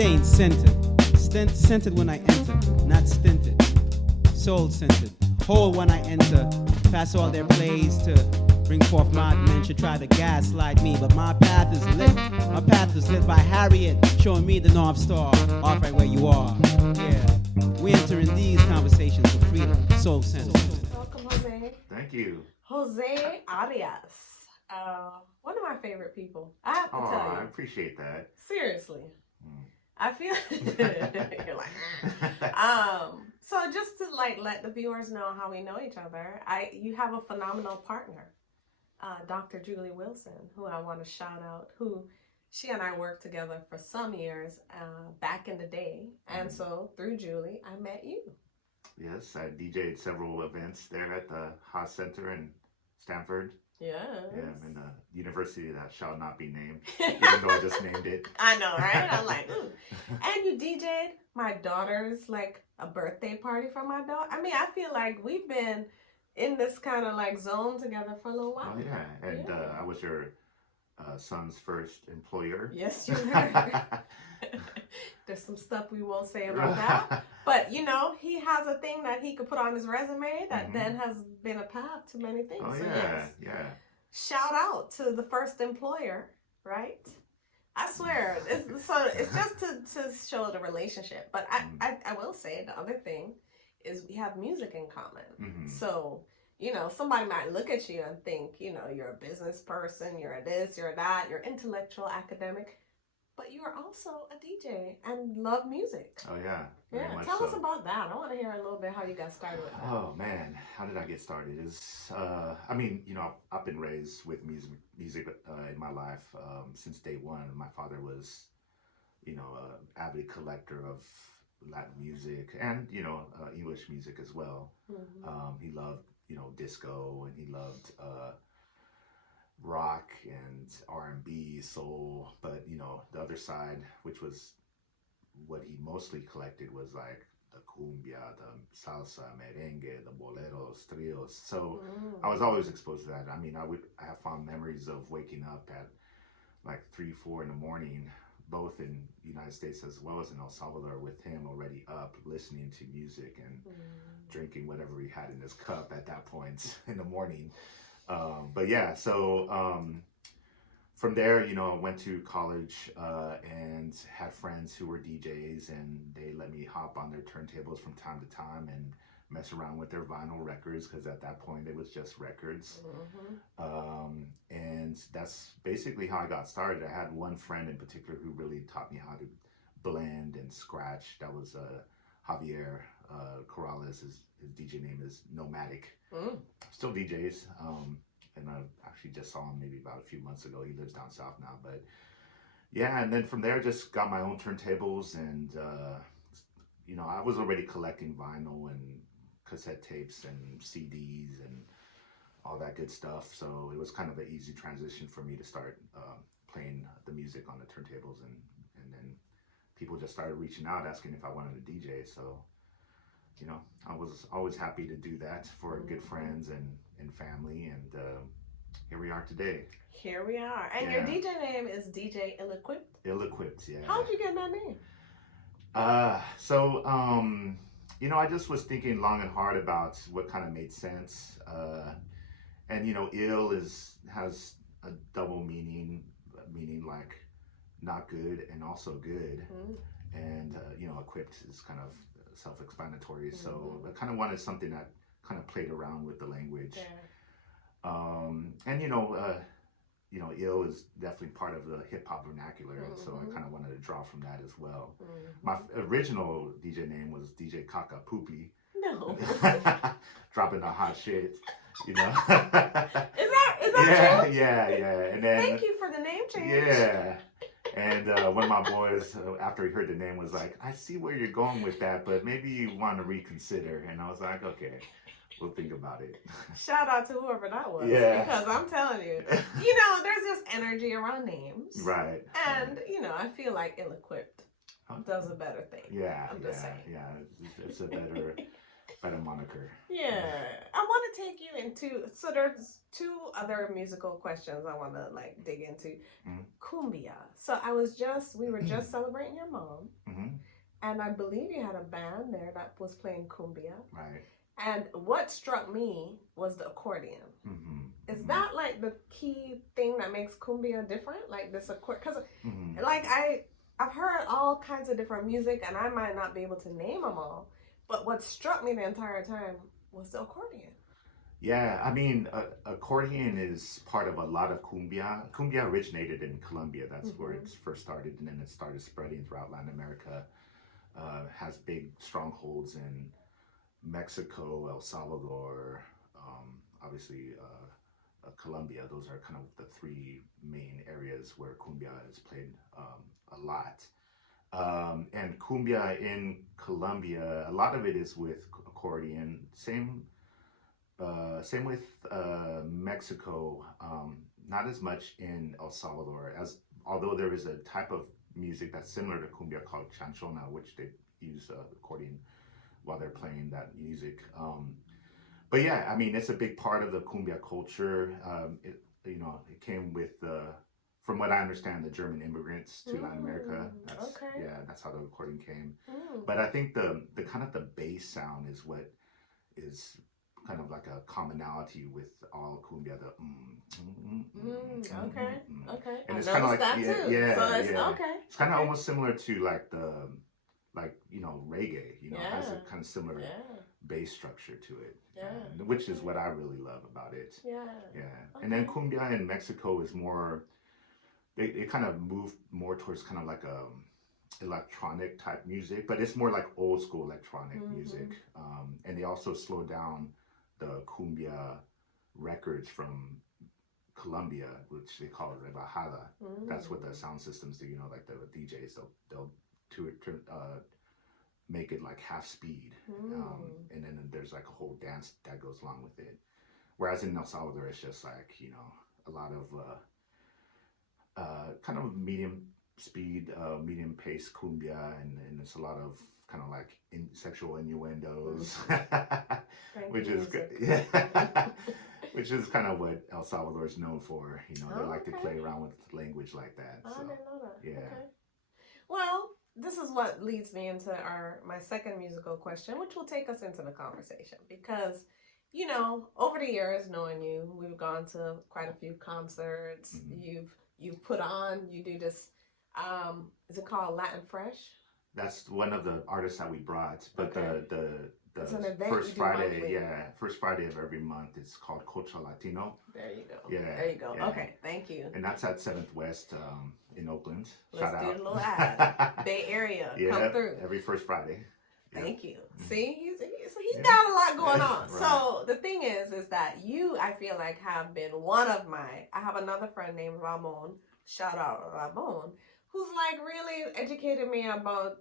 staying centered. Centered when I enter, not stinted. Soul-centered. Whole when I enter. Pass all their plays to bring forth my men should try to gaslight me, but my path is lit. My path is lit by Harriet, showing me the North Star, off right where you are. Yeah, we entering these conversations for freedom, soul-centered. Welcome, Jose. Thank you. Jose Arias. One of my favorite people. I have to tell you. I appreciate that. Seriously. I feel you're like, so just to let the viewers know how we know each other, you have a phenomenal partner, Dr. Julie Wilson, who I want to shout out, who she and I worked together for some years back in the day. And so through Julie, I met you. Yes, I DJ'd several events there at the Haas Center in Stanford. Yes. Yeah, in a university that shall not be named, even though I just named it. I know, right? I'm like, ooh. And you DJ'd my daughter's, a birthday party for my daughter. I mean, I feel like we've been in this kind of, zone together for a little while. Oh, yeah. And I was your son's first employer. Yes, you were. There's some stuff we won't say about that. But, he has a thing that he could put on his resume that then has been a path to many things. Oh, so yeah, yes. yeah. Shout out to the first employer, right? I swear, it's just to show the relationship. But I will say the other thing is we have music in common. Mm-hmm. So, somebody might look at you and think, you're a business person, you're a this, you're a that, you're intellectual, academic. But you are also a DJ and love music. Oh, yeah. Yeah, tell us about that. I want to hear a little bit how you got started with that. Oh, man. How did I get started? I've been raised with music in my life since day one. My father was, an avid collector of Latin music and, English music as well. Mm-hmm. He loved, disco, and he loved rock and R&B, soul, but the other side, which was what he mostly collected, was like the cumbia, the salsa, merengue, the boleros, trios. So I was always exposed to that. I mean, I have fond memories of waking up at 3, 4 in the morning, both in the United States as well as in El Salvador, with him already up listening to music and drinking whatever he had in his cup at that point in the morning. But yeah, so from there, I went to college and had friends who were DJs, and they let me hop on their turntables from time to time and mess around with their vinyl records, because at that point it was just records. And that's basically how I got started. I had one friend in particular who really taught me how to blend and scratch. That was Javier Corrales. His DJ name is Nomadic. Still DJs, and I actually just saw him maybe about a few months ago. He lives down south now, but yeah. And then from there, just got my own turntables, and I was already collecting vinyl and cassette tapes and CDs and all that good stuff. So it was kind of an easy transition for me to start playing the music on the turntables, and then people just started reaching out asking if I wanted to DJ. So I was always happy to do that for good friends and family, and here we are today. Here we are. And your DJ name is DJ Ill-Equipped? Ill-Equipped, yeah. How'd you get that name? I just was thinking long and hard about what kind of made sense. And, ill has a double meaning like not good and also good. And, equipped is kind of self-explanatory. So I kind of wanted something that kind of played around with the language. And ill is definitely part of the hip hop vernacular, so I kind of wanted to draw from that as well. My original DJ name was DJ Kaka Poopy. No. Dropping the hot shit, Is that true? Yeah. And then thank you for the name change. Yeah. And one of my boys, after he heard the name, was like, I see where you're going with that, but maybe you want to reconsider. And I was like, okay, we'll think about it. Shout out to whoever that was. Yeah. Because I'm telling you, there's this energy around names. Right. And, I feel like Ill-Equipped does a better thing. Yeah. I'm just saying. Yeah. It's a by the moniker. Yeah, I want to take you into. So there's two other musical questions I want to like dig into. Cumbia. So we were just celebrating your mom, and I believe you had a band there that was playing cumbia. Right. And what struck me was the accordion. Is that like the key thing that makes cumbia different? Like this accordion, because like I've heard all kinds of different music, and I might not be able to name them all. But what struck me the entire time was the accordion. Yeah, I mean, accordion is part of a lot of cumbia. Cumbia originated in Colombia. That's where it first started, and then it started spreading throughout Latin America. Has big strongholds in Mexico, El Salvador, obviously Colombia. Those are kind of the three main areas where cumbia is played a lot. And cumbia in Colombia, a lot of it is with accordion. Same with Mexico. Not as much in El Salvador, although there is a type of music that's similar to cumbia called chanchona, which they use accordion while they're playing that music. But yeah, I mean, it's a big part of the cumbia culture. It came with from what I understand, the German immigrants to Latin America. That's how the accordion came. But I think the kind of the bass sound is what is kind of like a commonality with all cumbia. Okay. And it's kind of like okay. It's kind of almost similar to like reggae. Has a kind of similar bass structure to it. Which is what I really love about it. Okay. And then cumbia in Mexico is more. They kind of move more towards kind of like a electronic type music, but it's more like old school electronic music. And they also slow down the cumbia records from Colombia, which they call rebajada. That's what the sound systems do. Like the DJs, they'll make it like half speed, and then there's like a whole dance that goes along with it. Whereas in El Salvador, it's just like a lot of kind of medium speed, medium pace cumbia, and it's a lot of kind of like sexual innuendos, which is which is kind of what El Salvador is known for. They like to play around with language like that. I didn't know that. Yeah. Okay. Well, this is what leads me into my second musical question, which will take us into the conversation because. Over the years knowing you, we've gone to quite a few concerts. You've put on, you do this, is it called Latin Fresh? That's one of the artists that we brought, but the it's an event first Friday, monthly. first Friday of every month, it's called Culture Latino. There you go. Yeah. There you go. Yeah. Okay, thank you. And that's at 7th West in Oakland. Let's Shout do out. a little ad. Bay Area, come through. Every first Friday. Thank you. See, he's got a lot going on. Right. So the thing is that you, I feel like, have been one of I have another friend named Ramon, shout out Ramon, who's like really educated me about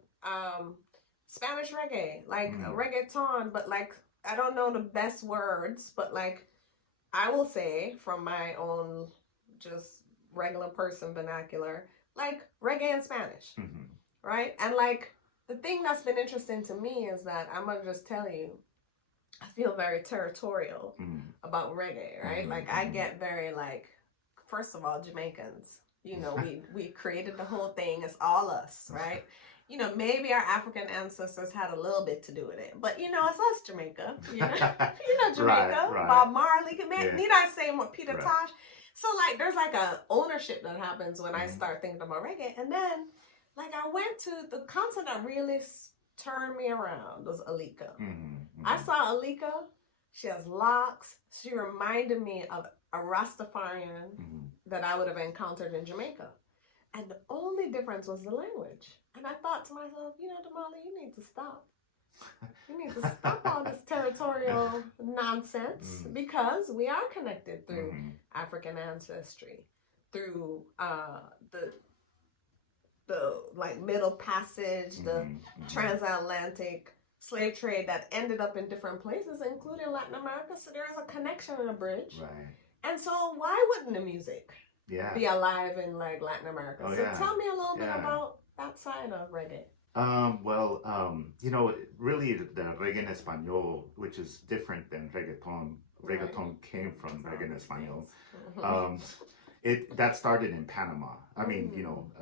Spanish reggae, like reggaeton, but like, I don't know the best words, but like, I will say from my own just regular person vernacular, like reggae in Spanish, right? And like, the thing that's been interesting to me is that I'm going to just tell you, I feel very territorial about reggae, right? Like I get very like, first of all, Jamaicans, we created the whole thing. It's all us, right? Maybe our African ancestors had a little bit to do with it, but it's us, Jamaica. Jamaica, right. Bob Marley. Need I say more? Peter Right. Tosh. So like, there's like a ownership that happens when I start thinking about reggae, and then. Like I went to the concert that really turned me around was Alika. I saw Alika. She has locks. She reminded me of a Rastafarian that I would have encountered in Jamaica. And the only difference was the language. And I thought to myself, Damali, you need to stop. You need to stop all this territorial nonsense because we are connected through African ancestry, through the like Middle Passage, the transatlantic slave trade that ended up in different places, including Latin America. So there is a connection and a bridge. Right. And so why wouldn't the music be alive in like Latin America? Oh, so tell me a little bit that side of reggae? Really the reggae en español, which is different than reggaeton. Reggaeton came from reggae en español. That started in Panama. I mean,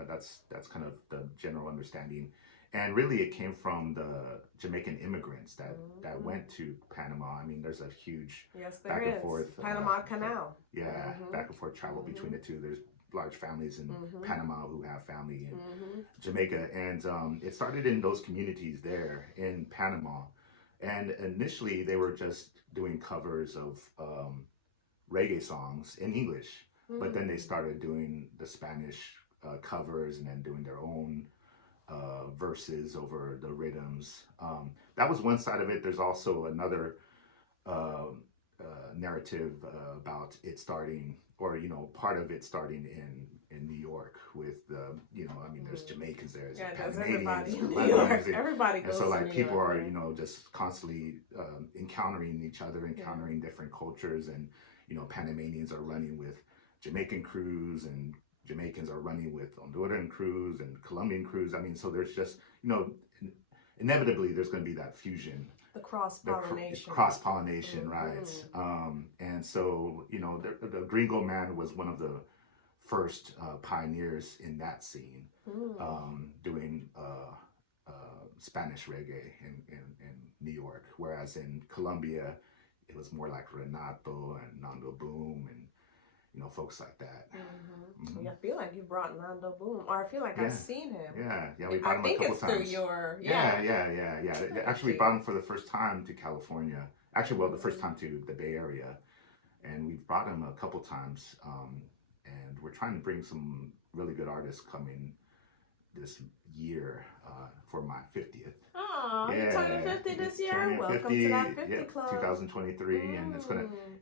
that's kind of the general understanding. And really, it came from the Jamaican immigrants that went to Panama. I mean, there's a huge back and forth Panama Canal. Back and forth travel between the two. There's large families in Panama who have family in Jamaica, and it started in those communities there in Panama. And initially, they were just doing covers of reggae songs in English, but then they started doing the Spanish covers and then doing their own verses over the rhythms. That was one side of it. There's also another narrative about it starting, or part of it starting in New York with the there's Jamaicans there, there's everybody in Panamanians, New York. Everybody goes and so like to New people York, are right? just constantly encountering each other, encountering different cultures, and Panamanians are running with Jamaican crews, and Jamaicans are running with Honduran crews and Colombian crews. I mean, so there's just inevitably there's going to be that fusion. The cross-pollination. Cross-pollination, right. And so, the Gringo Man was one of the first pioneers in that scene, doing Spanish reggae in New York, whereas in Colombia, it was more like Renato and Nando Boom and folks like that. I feel like you brought Nando Boom, or I feel like I've seen him. Yeah, we brought him a couple times. Through your They actually brought him for the first time to California. Actually, well, the first time to the Bay Area, and we've brought him a couple times. And we're trying to bring some really good artists coming this year for my 50th. Oh, you're turning 50 this year? Welcome to that 50 club. 2023, and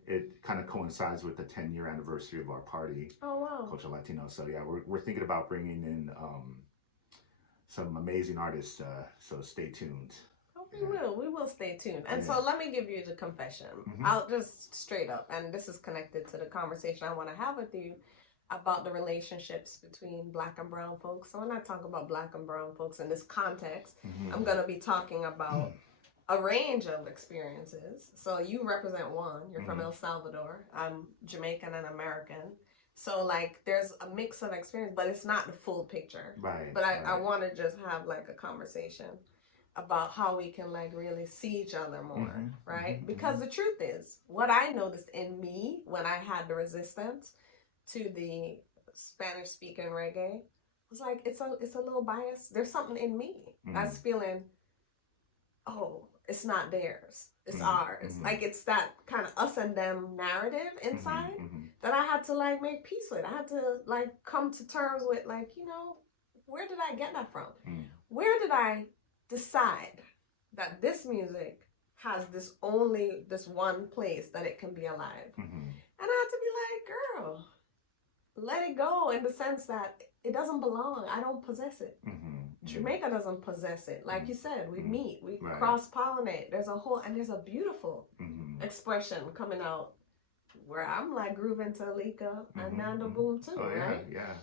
it kind of coincides with the 10-year anniversary of our party. Oh, wow. Culture Latino. So yeah, we're thinking about bringing in some amazing artists. So stay tuned. Oh, we will stay tuned. And so let me give you the confession. I'll just straight up, and this is connected to the conversation I want to have with you about the relationships between Black and brown folks. So when I talk about Black and brown folks in this context, I'm going to be talking about a range of experiences. So you represent one. You're from El Salvador. I'm Jamaican and American. So like there's a mix of experience, but it's not the full picture. Right. But I want to just have like a conversation about how we can like really see each other more, right? Because the truth is, what I noticed in me when I had the resistance to the Spanish speaking reggae was like, it's a little biased. There's something in me that's feeling, oh, it's not theirs, it's ours. Like it's that kind of us and them narrative inside that I had to like make peace with. I had to like come to terms with like, where did I get that from? Where did I decide that this music has this one place that it can be alive? And I had to be like, girl, let it go, in the sense that it doesn't belong. I don't possess it. Jamaica doesn't possess it. Like you said, we meet, we cross-pollinate. There's a beautiful expression coming out where I'm like grooving to Alika and Nando Boom too, right? Yeah.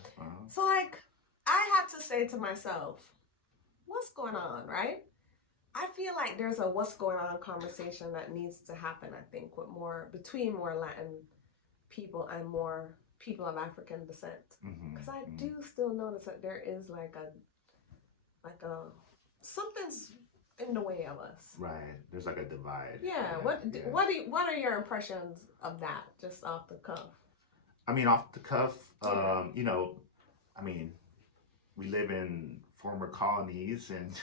So like, I had to say to myself, what's going on, right? I feel like there's a what's going on conversation that needs to happen, I think, between more Latin people and more people of African descent. Because I do still notice that there is like a something's in the way of us. Right. There's like a divide. Yeah. What are your impressions of that, just off the cuff? I mean, off the cuff, we live in former colonies, and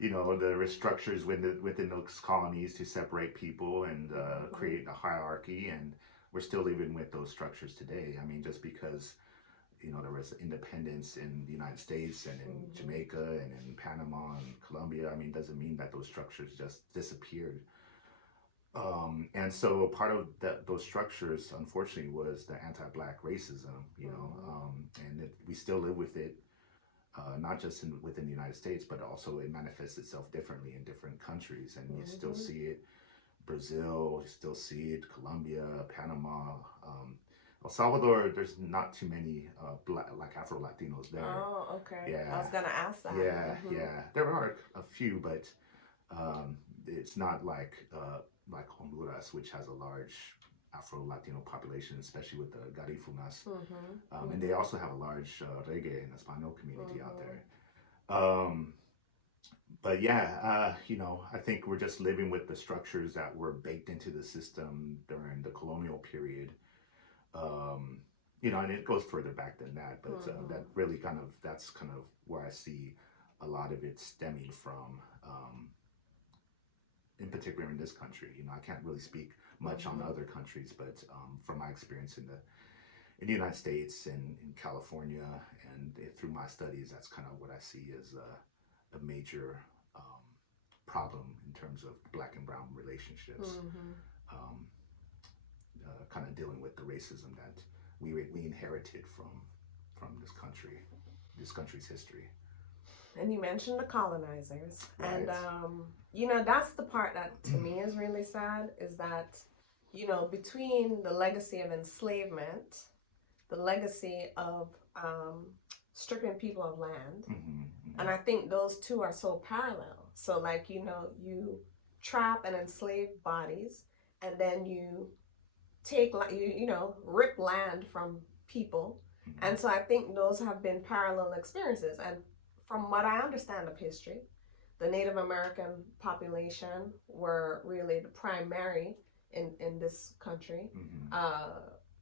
there are structures within those colonies to separate people and create a hierarchy, and we're still living with those structures today. I mean, just because there was independence in the United States and in Jamaica and in Panama and Colombia, I mean, doesn't mean that those structures just disappeared. And so part of those structures, unfortunately, was the anti-Black racism, and we still live with it. Not just within the United States, but also it manifests itself differently in different countries. And you still see it, Brazil, you still see it, Colombia, Panama. El Salvador, there's not too many like Afro Latinos there. Oh, okay. Yeah. I was gonna ask that. Yeah, Mhm. yeah. There are a few, but it's not like Honduras, which has a large Afro Latino population, especially with the Garifunas. Mhm. And they also have a large reggae and Espanol community out Mhm. there. But yeah, I think we're just living with the structures that were baked into the system during the colonial period. And it goes further back than that, but that really that's kind of where I see a lot of it stemming from, in particular in this country. I can't really speak much on other countries, but from my experience in the United States and in California and through my studies, that's kind of what I see as a major problem in terms of Black and brown relationships. Kind of dealing with the racism that we inherited from this country's history. And you mentioned the colonizers, Right. and that's the part that to me is really sad, is that between the legacy of enslavement, the legacy of stripping people of land, and I think those two are so parallel. So like you trap and enslave bodies, and then you take rip land from people, and so I think those have been parallel experiences. And from what I understand of history, the Native American population were really the primary in this country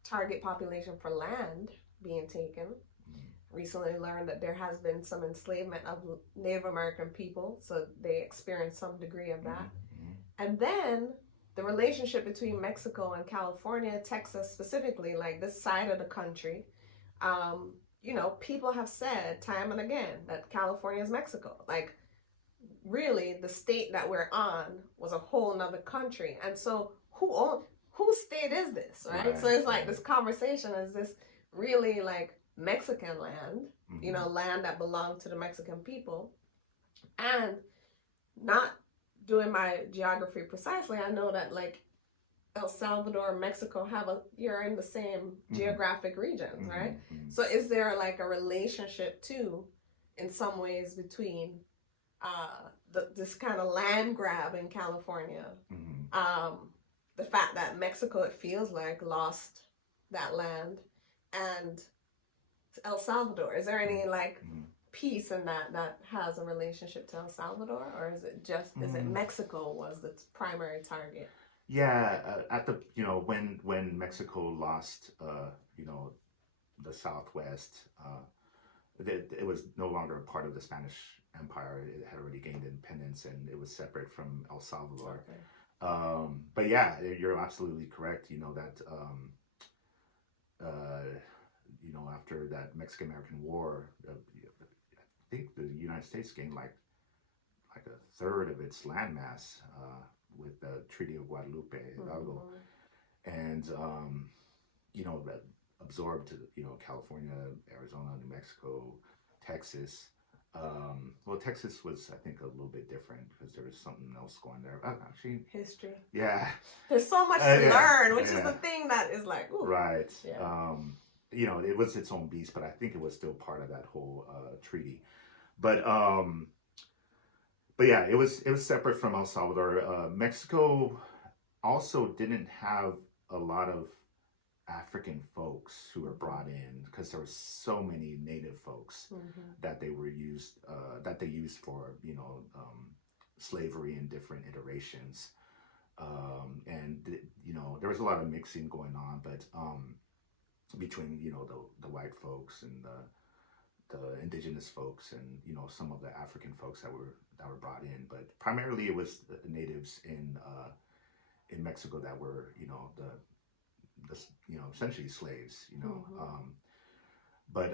target population for land being taken. Recently learned that there has been some enslavement of Native American people, so they experienced some degree of that. And then the relationship between Mexico and California, Texas specifically, like this side of the country, people have said time and again that California is Mexico. Like, really, the state that we're on was a whole nother country. And so whose state is this, right? So it's like this conversation, is this really like Mexican land, land that belonged to the Mexican people? And not doing my geography precisely, I know that like El Salvador, Mexico you're in the same geographic regions, right? So is there like a relationship too, in some ways, between this kind of land grab in California, the fact that Mexico, it feels like, lost that land, and El Salvador? Is there any like piece in that has a relationship to El Salvador, or is it just is it Mexico was the primary target? Yeah, at the when Mexico lost the Southwest, it was no longer a part of the Spanish Empire. It had already gained independence, and it was separate from El Salvador. Okay. But yeah, you're absolutely correct. That after that Mexican-American War, I think the United States gained like a third of its landmass with the Treaty of Guadalupe Hidalgo, and that absorbed California, Arizona, New Mexico, Texas. Well, Texas was, I think, a little bit different because there was something else going there. Actually, history. Yeah, there's so much to learn, which is the thing that is like, ooh. Right. Yeah. It was its own beast, but I think it was still part of that whole treaty. But yeah, it was separate from El Salvador. Mexico also didn't have a lot of African folks who were brought in, because there were so many native folks that they used for slavery in different iterations, and there was a lot of mixing going on, but between the white folks and the indigenous folks and some of the African folks that were brought in, but primarily it was the natives in Mexico that were the essentially slaves, but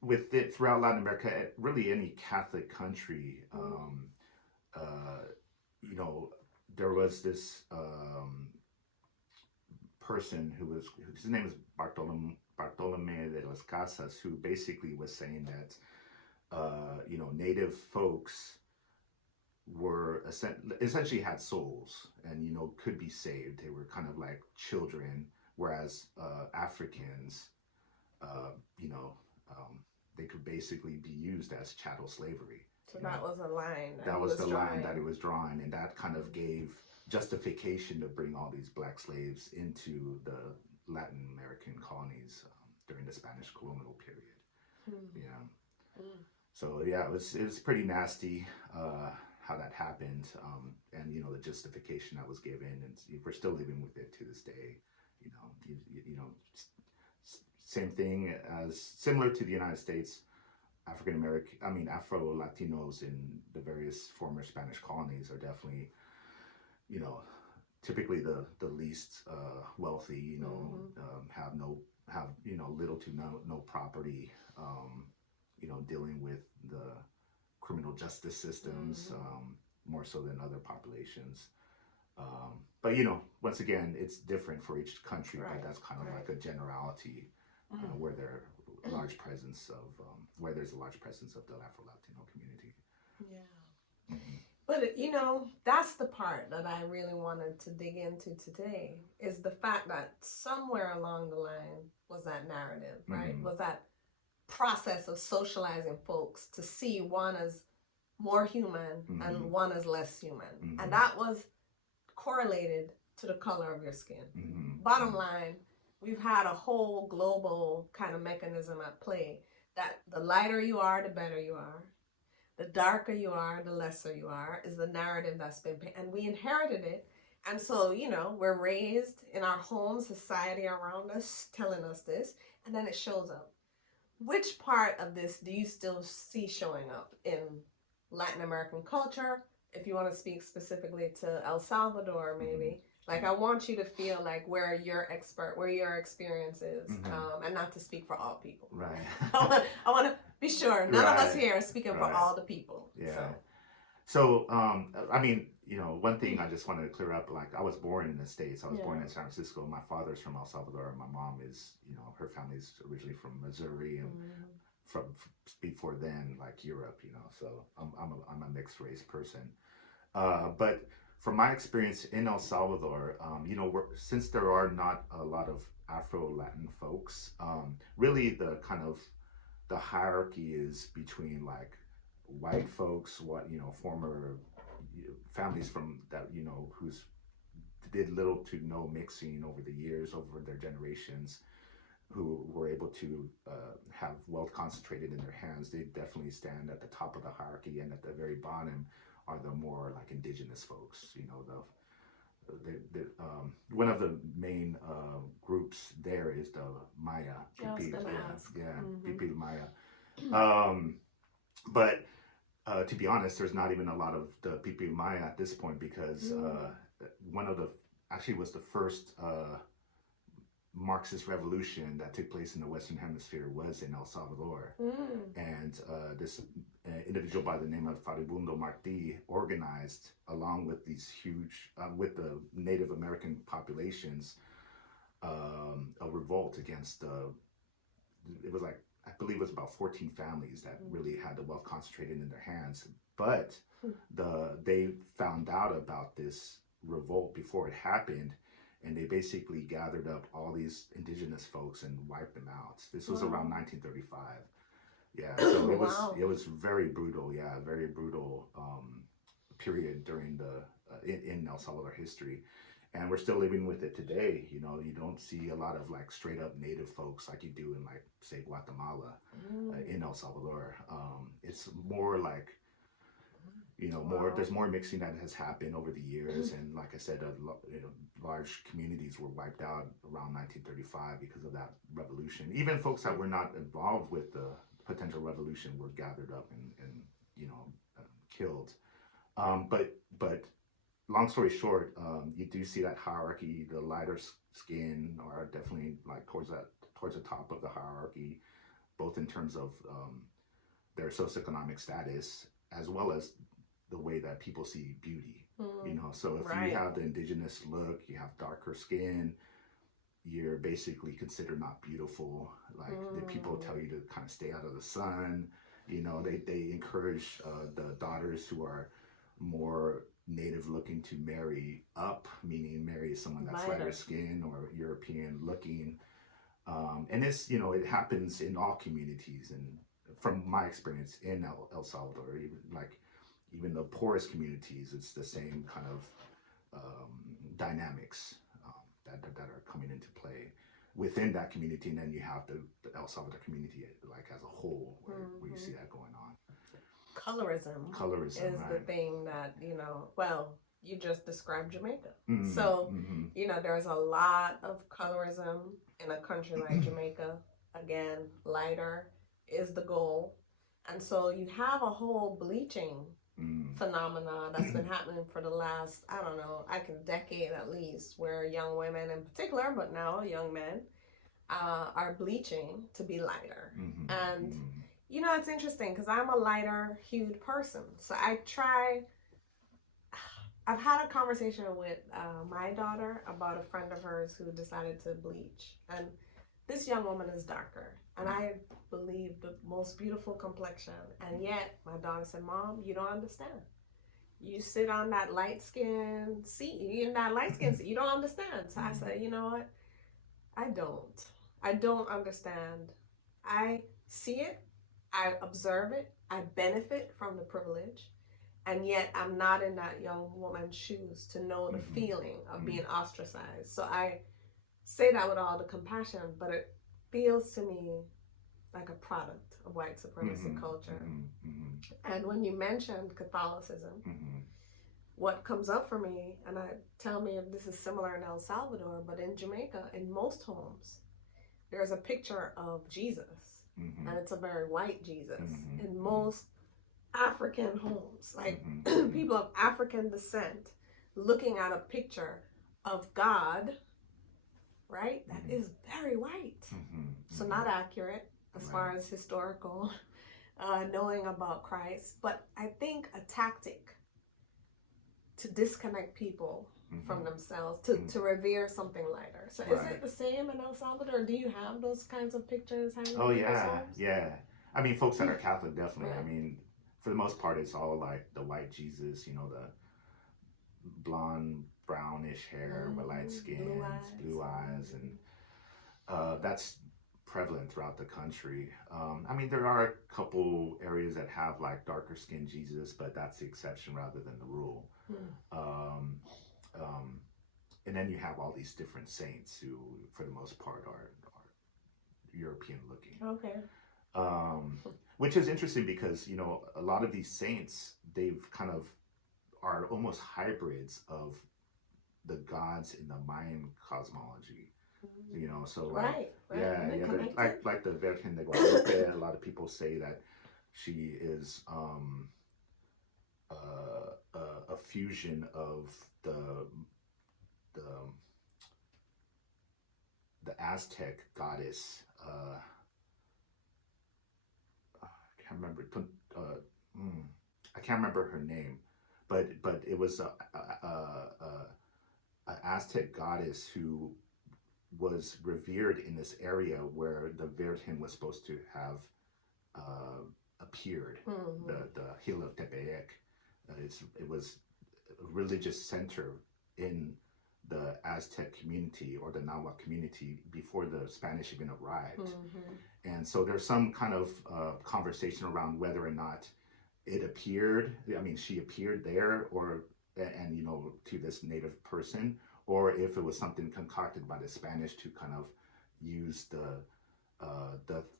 with it throughout Latin America, really any Catholic country, there was this person his name is Bartolome de las Casas, who basically was saying that native folks were essentially had souls and could be saved. They were kind of like children whereas Africans, you know, they could basically be used as chattel slavery. So that was a line. That was the line that it was drawing, and that kind of gave justification to bring all these black slaves into the Latin American colonies during the Spanish colonial period. Yeah. So yeah, it was pretty nasty how that happened, and you know, the justification that was given, and we're still living with it to this day. You know, you know, same thing as similar to the United States. Afro-Latinos in the various former Spanish colonies are definitely, you know, typically the least wealthy, you know, have you know, little to no property, you know, dealing with the criminal justice systems more so than other populations. But you know, once again, it's different for each country, but that's kind of like a generality where there's a large presence of the Afro-Latino community. Yeah. But you know, that's the part that I really wanted to dig into today, is the fact that somewhere along the line was that narrative, right? Was that process of socializing folks to see one as more human and one as less human. And that was correlated to the color of your skin. Bottom line, we've had a whole global kind of mechanism at play that the lighter you are, the better you are. The darker you are, the lesser you are, is the narrative that's been, and we inherited it. And so, you know, we're raised in our home, society around us telling us this, and then it shows up. Which part of this do you still see showing up in Latin American culture? If you want to speak specifically to El Salvador, maybe. Like, I want you to feel like where your experience is, and not to speak for all people. Right. I want to be sure none of us here are speaking for all the people. Yeah. So, I mean, you know, one thing I just wanted to clear up, like, I was born in the States. I was born in San Francisco. My father's from El Salvador. My mom is, you know, her family's originally from Missouri and from before then, like Europe, you know. So I'm a mixed race person. But from my experience in El Salvador, you know, since there are not a lot of Afro-Latin folks, really the kind of the hierarchy is between like white folks, former families from that, you know, who's did little to no mixing over the years, over their generations, who were able to have wealth concentrated in their hands. They definitely stand at the top of the hierarchy, and at the very bottom are the more like indigenous folks. You know, one of the main groups there is the Maya. Pipil Maya. But to be honest, there's not even a lot of the Pipil Maya at this point, because one of the was the first Marxist revolution that took place in the Western Hemisphere was in El Salvador. And this individual by the name of Faribundo Martí organized, along with these huge, with the Native American populations, a revolt against it was like, I believe it was about 14 families that really had the wealth concentrated in their hands. But they found out about this revolt before it happened, and they basically gathered up all these indigenous folks and wiped them out. This was around 1935. Yeah, so it was very brutal. Yeah, very brutal period during in El Salvador history, and we're still living with it today. You know, you don't see a lot of like straight up native folks like you do in, like, say, Guatemala in El Salvador. It's more like, you know, there's more mixing that has happened over the years, and like I said, large communities were wiped out around 1935 because of that revolution. Even folks that were not involved with the potential revolution were gathered up and you know, killed. But long story short, you do see that hierarchy. The lighter skin are definitely like towards the top of the hierarchy, both in terms of their socioeconomic status, as well as the way that people see beauty. You know, so if you have the indigenous look, you have darker skin, you're basically considered not beautiful. Like, the people tell you to kind of stay out of the sun. You know, they encourage the daughters who are more native looking to marry up, meaning marry someone that's lighter skin or European looking. And it's, it happens in all communities. And from my experience in El Salvador, even the poorest communities, it's the same kind of dynamics that are coming into play within that community. And then you have the El Salvador community as a whole, where you see that going on. Colorism is right. the thing that, well, you just described Jamaica. So, there's a lot of colorism in a country like Jamaica. Again, lighter is the goal. And so you have a whole bleaching phenomena that's been happening for the last, decade at least, where young women in particular, but now young men, are bleaching to be lighter. And it's interesting because I'm a lighter hued person. So I've had a conversation with my daughter about a friend of hers who decided to bleach. And this young woman is darker. And I believe the most beautiful complexion. And yet my daughter said, Mom, you don't understand. You sit on that light skin seat. You're in that light skin seat. You don't understand. So I said, you know what? I don't understand. I see it. I observe it. I benefit from the privilege. And yet I'm not in that young woman's shoes to know the feeling of being ostracized. So I say that with all the compassion, but it feels to me like a product of white supremacy culture. And when you mentioned Catholicism, what comes up for me, and tell me if this is similar in El Salvador, but in Jamaica, in most homes, there's a picture of Jesus. And it's a very white Jesus. In most African homes, like people of African descent, looking at a picture of God, right? That is very white. So not accurate as far as historical knowing about Christ, but I think a tactic to disconnect people from themselves, to revere something lighter. So is it the same in El Salvador? Do you have those kinds of pictures hanging in those homes? Yeah. I mean, folks that are Catholic, definitely. I mean, for the most part, it's all like the white Jesus, the blonde, brownish hair, with light skin, blue eyes, and that's prevalent throughout the country. I mean, there are a couple areas that have like darker skinned Jesus, but that's the exception rather than the rule. And then you have all these different saints who, for the most part, are European looking. Okay. Which is interesting because, a lot of these saints, they've kind of are almost hybrids of the gods in the Mayan cosmology. So like, like the Virgen de Guadalupe, a lot of people say that she is a fusion of the Aztec goddess. I can't remember her name, but it was a Aztec goddess who was revered in this area where the Virgin was supposed to have appeared. The hill of Tepeyac. It was a religious center in the Aztec community or the Nahuatl community before the Spanish even arrived. And so there's some kind of conversation around whether or not it appeared, she appeared there and to this native person, or if it was something concocted by the Spanish to kind of use the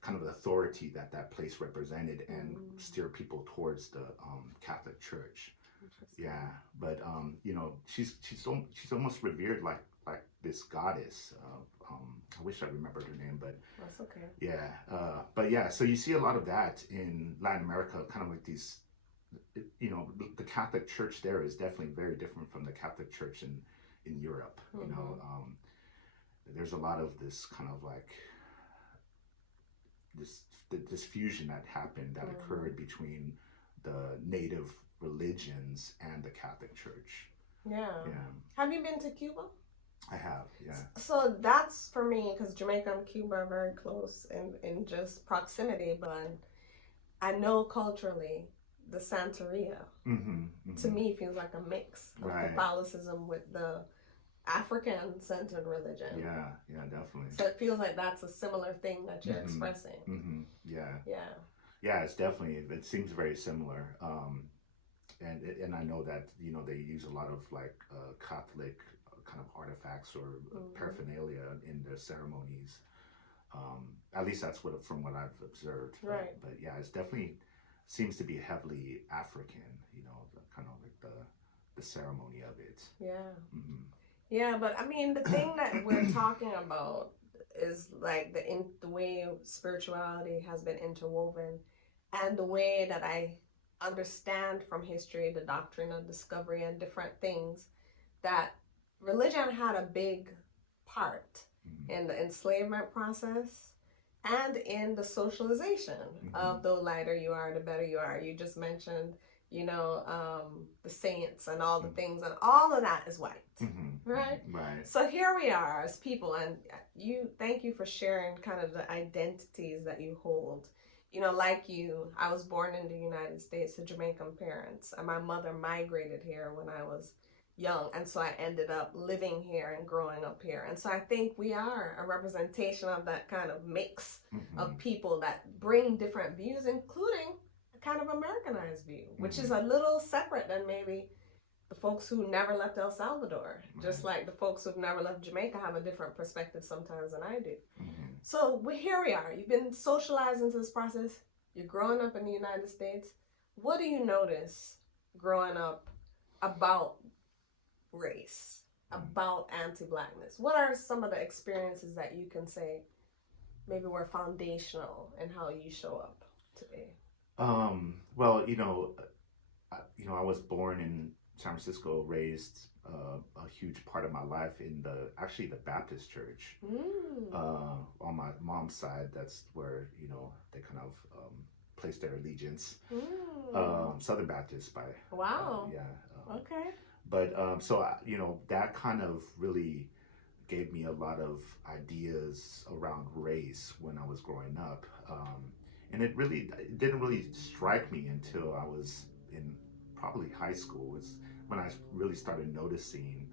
kind of authority that place represented and steer people towards the Catholic Church. Yeah, but she's almost revered like this goddess. I wish I remembered her name, but that's okay. Yeah, but yeah, so you see a lot of that in Latin America, kind of like these. The Catholic Church there is definitely very different from the Catholic Church in Europe. There's a lot of this kind of like this fusion that happened that occurred between the native religions and the Catholic Church. Yeah. Have you been to Cuba? I have, yeah. So that's for me, because Jamaica and Cuba are very close in just proximity, but I know culturally the Santeria, to me, feels like a mix of Catholicism with the African-centered religion. Yeah, definitely. So it feels like that's a similar thing that you're expressing. Yeah, it's definitely, it seems very similar. And I know that, you know, they use a lot of like Catholic kind of artifacts or paraphernalia in their ceremonies. At least that's from what I've observed. But yeah, it's definitely seems to be heavily African, you know, kind of like the ceremony of it. Yeah, but I mean, the thing that we're talking about is like the way spirituality has been interwoven, and the way that I understand from history, the doctrine of discovery and different things, that religion had a big part in the enslavement process and in the socialization of the lighter you are, the better you are. You just mentioned, you know, the saints and all the things, and all of that is white, right? So here we are as people, and thank you for sharing kind of the identities that you hold. You know, like you, I was born in the United States to Jamaican parents, and my mother migrated here when I was young, and so I ended up living here and growing up here. And so I think we are a representation of that kind of mix of people that bring different views, including a kind of Americanized view, which is a little separate than maybe the folks who never left El Salvador, just like the folks who've never left Jamaica have a different perspective sometimes than I do. So here we are. You've been socialized into this process. You're growing up in the United States. What do you notice growing up about race, about anti-Blackness? What are some of the experiences that you can say maybe were foundational in how you show up today? Well, I was born in San Francisco, raised a huge part of my life in the Baptist church. On my mom's side, that's where, you know, they kind of placed their allegiance. Southern Baptist by Okay. But that kind of really gave me a lot of ideas around race when I was growing up, and it didn't really strike me until I was in probably high school, was when I really started noticing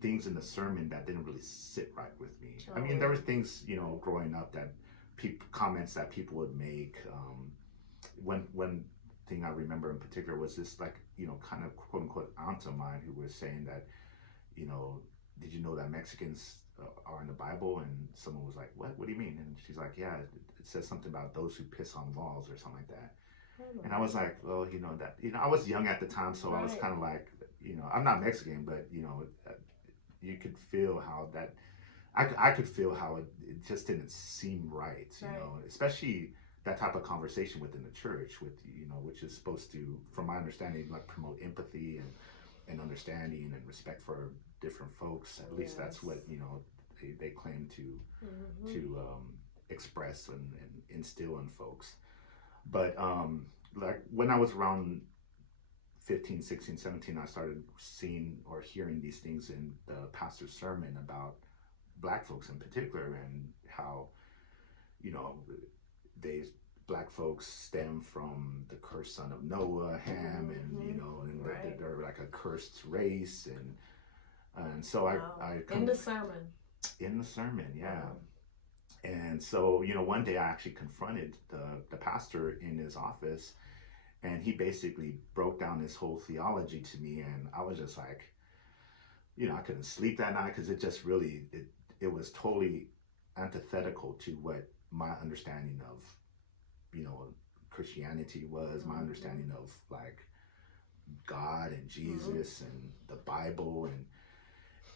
things in the sermon that didn't really sit right with me. I mean, there were things, you know, growing up that comments that people would make. One thing I remember in particular was this, like, you know, kind of quote unquote aunt of mine who was saying that, you know, did you know that Mexicans are in the Bible? And someone was like, what do you mean? And she's like, yeah, it says something about those who piss on walls or something like that. And I was like, well, you know, I was young at the time, so I was kind of like, you know, I'm not Mexican, but, you know, you could feel how that, I could feel how it just didn't seem right, you know, especially that type of conversation within the church, which is supposed to, from my understanding, like promote empathy and understanding and respect for different folks. At least that's what, you know, they claim to express and instill in folks. But like when I was around 15, 16, 17, I started seeing or hearing these things in the pastor's sermon about Black folks in particular, and how, you know, Black folks stem from the cursed son of Noah, Ham, and, you know, and they're like a cursed race, and so I in the sermon. In the sermon, yeah. And so, you know, one day I actually confronted the pastor in his office, and he basically broke down this whole theology to me, and I was just like, you know, I couldn't sleep that night because it just really, it was totally antithetical to what my understanding of, you know, Christianity was, my understanding of like God and Jesus and the Bible,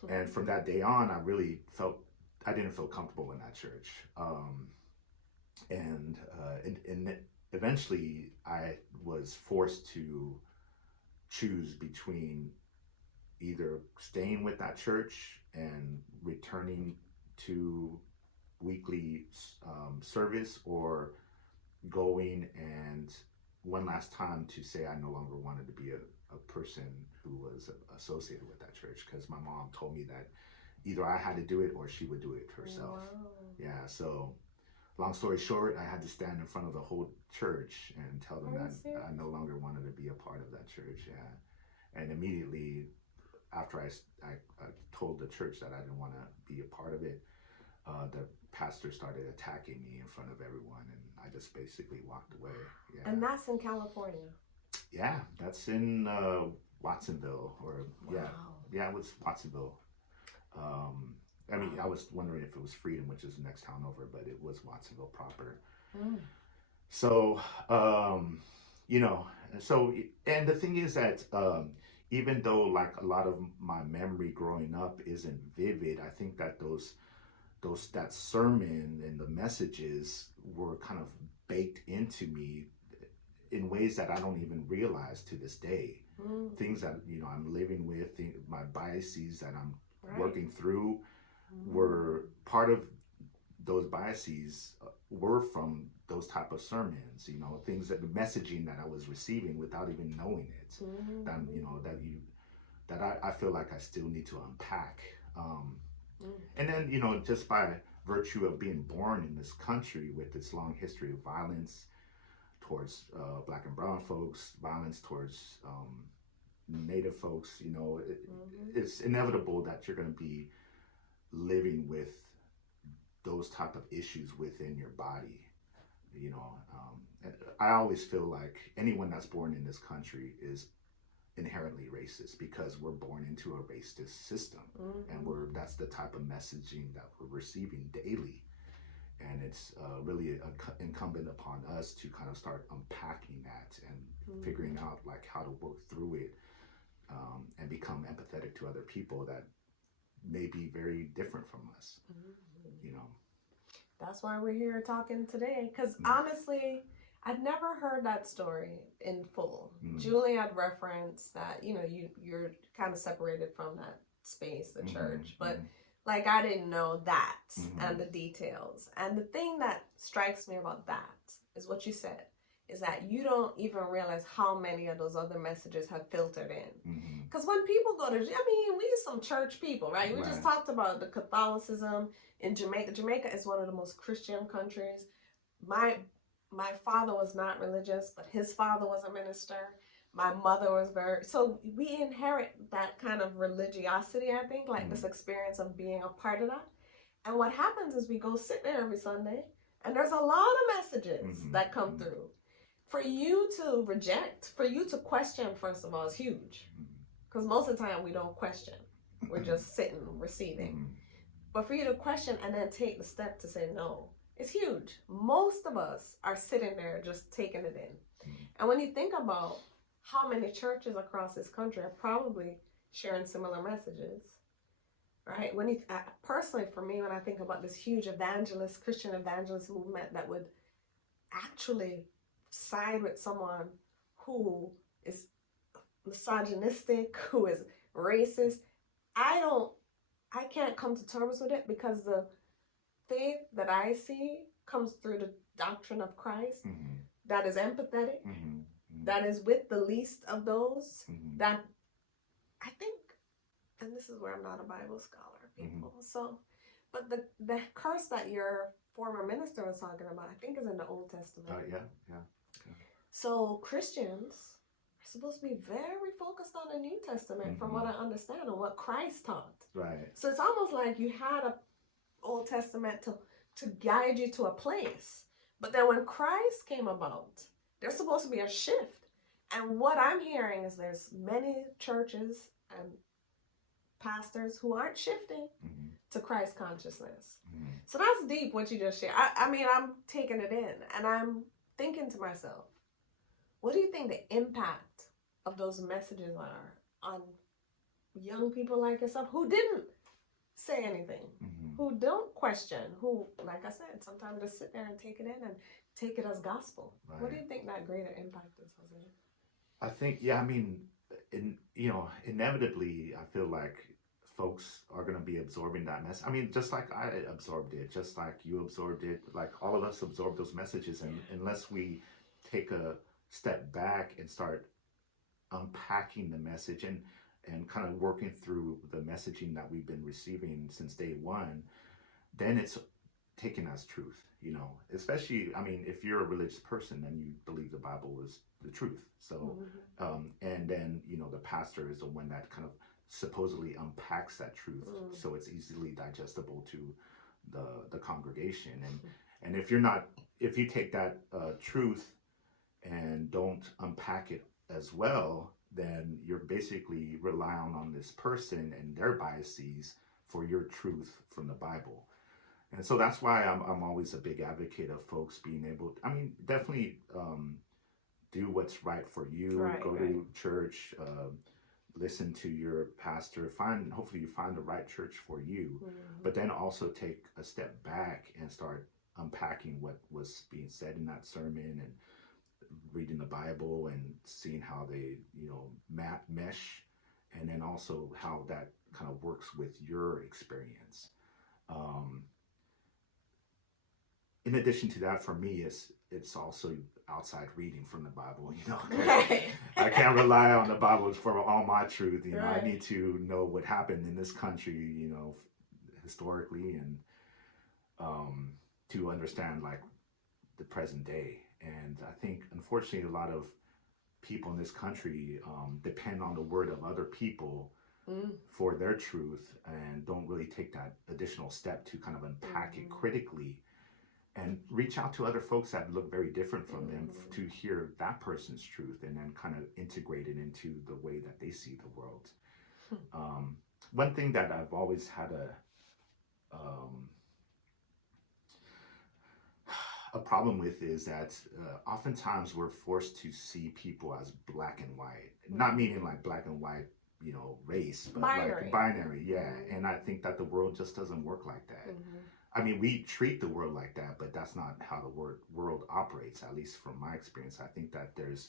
and from that day on, I didn't feel comfortable in that church, and eventually I was forced to choose between either staying with that church and returning to weekly service, or going and one last time to say I no longer wanted to be a person who was associated with that church, because my mom told me that either I had to do it or she would do it herself. Yeah, so long story short, I had to stand in front of the whole church and tell them that I no longer wanted to be a part of that church. Yeah. And immediately after I told the church that I didn't want to be a part of it, the pastor started attacking me in front of everyone, and I just basically walked away. Yeah. And that's in California. Yeah, that's in Watsonville, or Wow. yeah, it was Watsonville. I mean, I was wondering if it was Freedom, which is the next town over, but it was Watsonville proper. Mm. So, you know, and the thing is that even though like a lot of my memory growing up isn't vivid, I think that that sermon and the messages were kind of baked into me in ways that I don't even realize to this day. Mm. Things that, you know, I'm living with, my biases that I'm Right. working through were part of those biases were from those type of sermons, you know, things that the messaging that I was receiving without even knowing it. Mm-hmm. That, you know, that I feel like I still need to unpack. And then, you know, just by virtue of being born in this country with its long history of violence towards Black and brown folks, violence towards Native folks, you know, it's inevitable that you're going to be living with those type of issues within your body, you know. And I always feel like anyone that's born in this country is inherently racist because we're born into a racist system, and that's the type of messaging that we're receiving daily, and it's really incumbent upon us to kind of start unpacking that and figuring out like how to work through it, and become empathetic to other people that may be very different from us. You know, that's why we're here talking today, because honestly, I'd never heard that story in full. Julie had referenced that, you know, you're kind of separated from that space, the church, but like I didn't know that and the details. And the thing that strikes me about that is what you said, is that you don't even realize how many of those other messages have filtered in. Because when people go to, I mean, we some church people, right? We just talked about the Catholicism in Jamaica. Jamaica is one of the most Christian countries. My father was not religious, but his father was a minister. My mother was so we inherit that kind of religiosity, I think, like this experience of being a part of that. And what happens is we go sit there every Sunday, and there's a lot of messages that come through. For you to reject, for you to question, first of all, is huge. Because most of the time we don't question. We're just sitting, receiving. But for you to question and then take the step to say no, it's huge. Most of us are sitting there just taking it in. And when you think about how many churches across this country are probably sharing similar messages, right? When you, personally, for me, when I think about this huge Christian evangelist movement that would actually side with someone who is misogynistic, who is racist, I can't come to terms with it, because the faith that I see comes through the doctrine of Christ, that is empathetic, that is with the least of those, that I think, and this is where I'm not a Bible scholar, people, so, but the curse that your former minister was talking about, I think is in the Old Testament. Yeah. So Christians are supposed to be very focused on the New Testament, from what I understand, and what Christ taught. Right. So it's almost like you had a Old Testament to guide you to a place. But then when Christ came about, there's supposed to be a shift. And what I'm hearing is there's many churches and pastors who aren't shifting to Christ consciousness. So that's deep, what you just shared. I mean, I'm taking it in, and I'm thinking to myself, what do you think the impact of those messages are on young people like yourself who didn't say anything, who don't question, who, like I said, sometimes just sit there and take it in and take it as gospel? Right. What do you think that greater impact is, Jose? I think, I mean, inevitably, I feel like folks are going to be absorbing that mess. I mean, just like I absorbed it, just like you absorbed it, like all of us absorb those messages. And unless we take a step back and start unpacking the message and kind of working through the messaging that we've been receiving since day one, then taken as truth, you know, especially, I mean, if you're a religious person, then you believe the Bible is the truth. So, and then, you know, the pastor is the one that kind of supposedly unpacks that truth so it's easily digestible to the congregation. And if you take that truth and don't unpack it as well, then you're basically relying on this person and their biases for your truth from the Bible. And so that's why I'm always a big advocate of folks being able to, I mean, definitely do what's right for you, go to church, listen to your pastor, hopefully you find the right church for you, but then also take a step back and start unpacking what was being said in that sermon and reading the Bible and seeing how they, you know, mesh, and then also how that kind of works with your experience. In addition to that, for me, it's also outside reading from the Bible, you know. I can't rely on the Bible for all my truth, you know. I need to know what happened in this country, you know, historically, and to understand like the present day. And I think, unfortunately, a lot of people in this country depend on the word of other people for their truth and don't really take that additional step to kind of unpack it critically and reach out to other folks that look very different from them to hear that person's truth and then kind of integrate it into the way that they see the world. One thing that I've always had a problem with is that oftentimes we're forced to see people as black and white, not meaning like black and white, you know, race, but like binary, yeah. And I think that the world just doesn't work like that. I mean, we treat the world like that, but that's not how the world operates, at least from my experience. I think that there's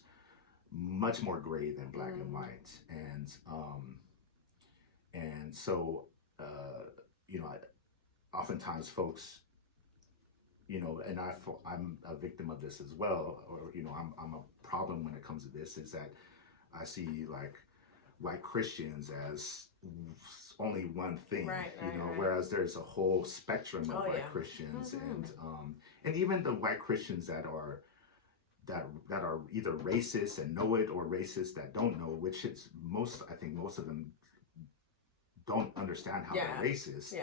much more gray than black and white. And so, you know, oftentimes folks, you know, and I'm a victim of this as well, or, you know, I'm a problem when it comes to this, is that I see like white Christians as only one thing, you know, whereas there's a whole spectrum of white Christians, and even the white Christians that are either racist and know it, or racist that don't know, which is I think most of them don't understand how they're racist.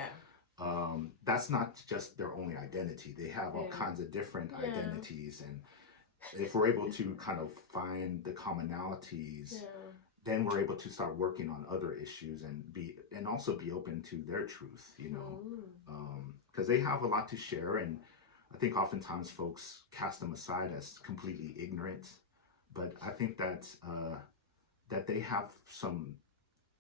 That's not just their only identity. They have all kinds of different identities, and if we're able to kind of find the commonalities, then we're able to start working on other issues and also be open to their truth, you know, because they have a lot to share. And I think oftentimes folks cast them aside as completely ignorant, but I think that that they have some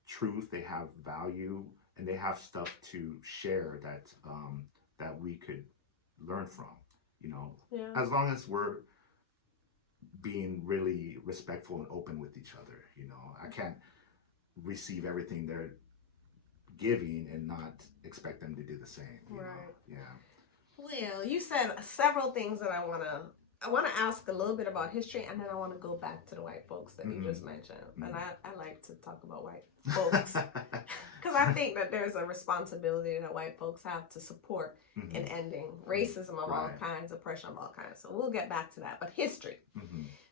truth, they have value, and they have stuff to share that we could learn from, you know, as long as we're being really respectful and open with each other. You know, I can't receive everything they're giving and not expect them to do the same. You know? Yeah. Well, you said several things that I want to ask a little bit about history, and then I want to go back to the white folks that you just mentioned. And I like to talk about white folks because I think that there's a responsibility that white folks have to support in ending racism of all kinds, oppression of all kinds. So we'll get back to that. But history.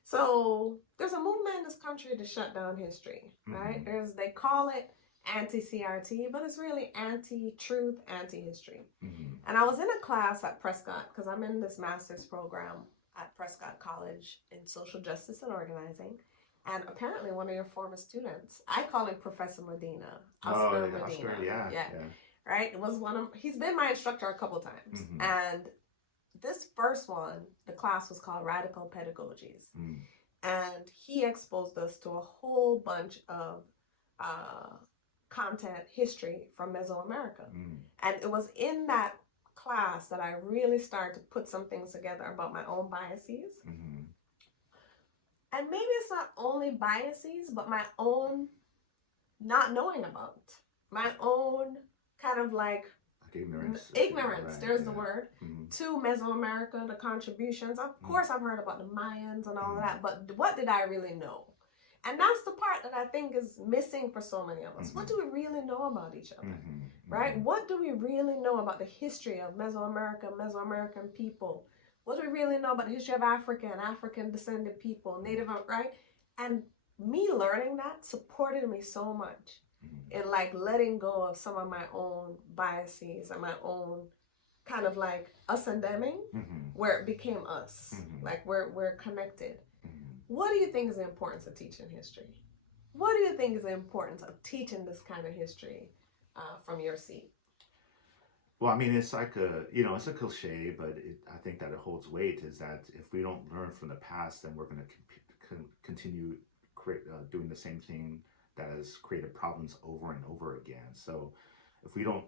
So there's a movement in this country to shut down history, right? They call it anti-CRT, but it's really anti-truth, anti-history. And I was in a class at Prescott, because I'm in this master's program at Prescott College in social justice and organizing. And apparently one of your former students, I call him Professor Medina. Oscar Medina. Yeah. Right? It was he's been my instructor a couple times. And this first one, the class was called Radical Pedagogies. And he exposed us to a whole bunch of content, history from Mesoamerica. And it was in that class that I really started to put some things together about my own biases. And maybe it's not only biases, but my own not knowing about, my own kind of like ignorance, there's the word, to Mesoamerica, the contributions. Of course, I've heard about the Mayans and all that, but what did I really know? And that's the part that I think is missing for so many of us. What do we really know about each other? Right? What do we really know about the history of Mesoamerican people? What do we really know about the history of Africa and African descended people, Native, right? And me learning that supported me so much in like letting go of some of my own biases and my own kind of like us and theming, where it became us. Like we're connected. What do you think is the importance of teaching history? What do you think is the importance of teaching this kind of history from your seat? Well, I mean, it's like it's a cliche, but I think that it holds weight, is that if we don't learn from the past, then we're going to continue doing the same thing that has created problems over and over again. So if we don't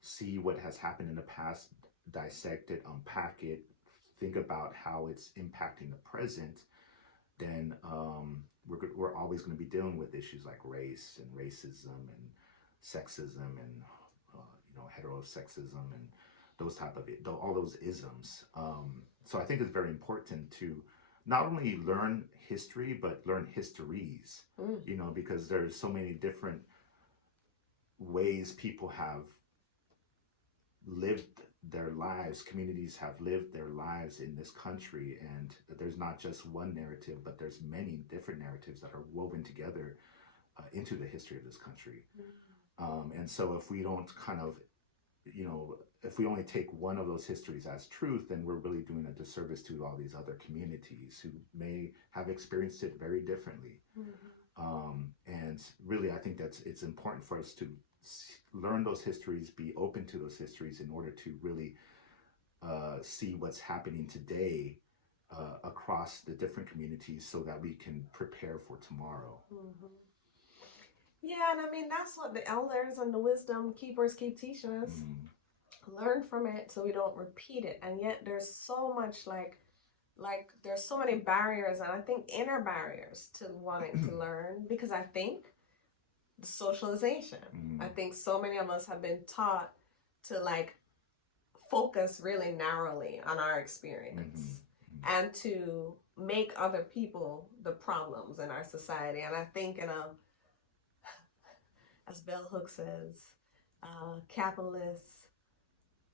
see what has happened in the past, dissect it, unpack it, think about how it's impacting the present, then we're always going to be dealing with issues like race and racism and sexism and heterosexism and those type of all those isms. So I think it's very important to not only learn history but learn histories. Because there's so many different ways people have lived their lives, communities have lived their lives in this country, and there's not just one narrative, but there's many different narratives that are woven together into the history of this country. And so if we don't kind of, if we only take one of those histories as truth, then we're really doing a disservice to all these other communities who may have experienced it very differently. And really, I think it's important for us to learn those histories, be open to those histories in order to really see what's happening today across the different communities so that we can prepare for tomorrow. Yeah, and I mean, that's what the elders and the wisdom keepers keep teaching us. Learn from it so we don't repeat it. And yet there's so much like there's so many barriers, and I think inner barriers to wanting to learn, because I think the socialization. I think so many of us have been taught to like focus really narrowly on our experience and to make other people the problems in our society. And I think as Bell Hooks says, capitalist,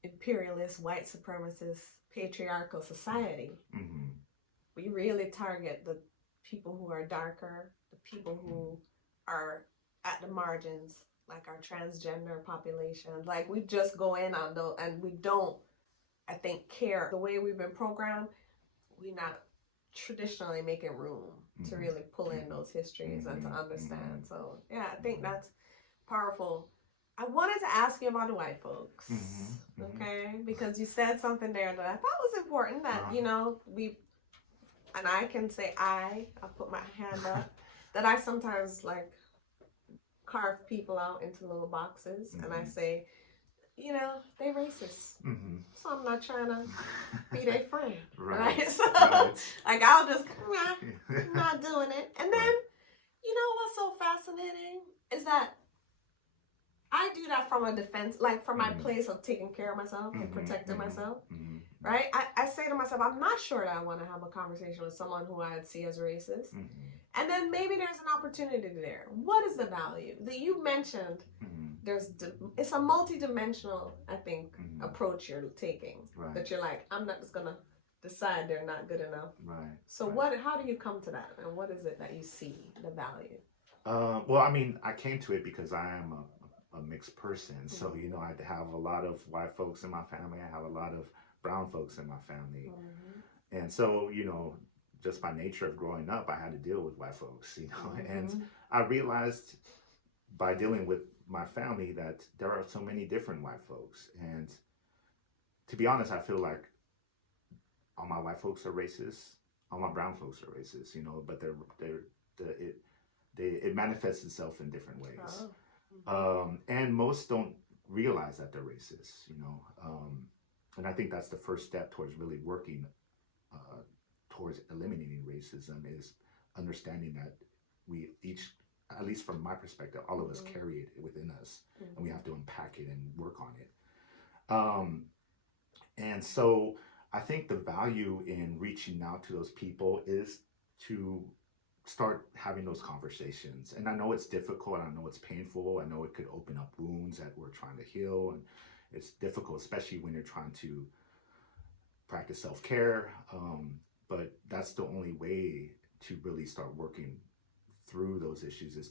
imperialist, white supremacist, patriarchal society, we really target the people who are darker, the people who are at the margins, like our transgender population. Like we just go in on those, and we don't, I think, care. The way we've been programmed, we're not traditionally making room to really pull in those histories and to understand. So yeah, I think that's powerful. I wanted to ask you about the white folks, okay? Because you said something there that I thought was important, that, and I can say I'll put my hand up, that I sometimes like carve people out into little boxes, and I say, they racist. So I'm not trying to be their friend, right? So like I'll just, I'm not doing it. And then, what's so fascinating is that I do that from a defense, like from my place of taking care of myself and protecting myself, right? I say to myself, I'm not sure that I want to have a conversation with someone who I'd see as racist. And then maybe there's an opportunity there. What is the value that you mentioned? It's a multi-dimensional, I think, approach you're taking. That you're like, I'm not just gonna decide they're not good enough. So how do you come to that, and what is it that you see the value? Well, I mean, I came to it because I am a mixed person. So, I have a lot of white folks in my family. I have a lot of brown folks in my family. And so, just by nature of growing up, I had to deal with white folks, and I realized by dealing with my family that there are so many different white folks. And to be honest, I feel like all my white folks are racist, all my brown folks are racist, but it manifests itself in different ways. And most don't realize that they're racist, and I think that's the first step towards really working towards eliminating racism, is understanding that we each, at least from my perspective, all of us carry it within us, and we have to unpack it and work on it. And so I think the value in reaching out to those people is to start having those conversations. And I know it's difficult. I know it's painful. I know it could open up wounds that we're trying to heal. And it's difficult, especially when you're trying to practice self-care. But that's the only way to really start working through those issues is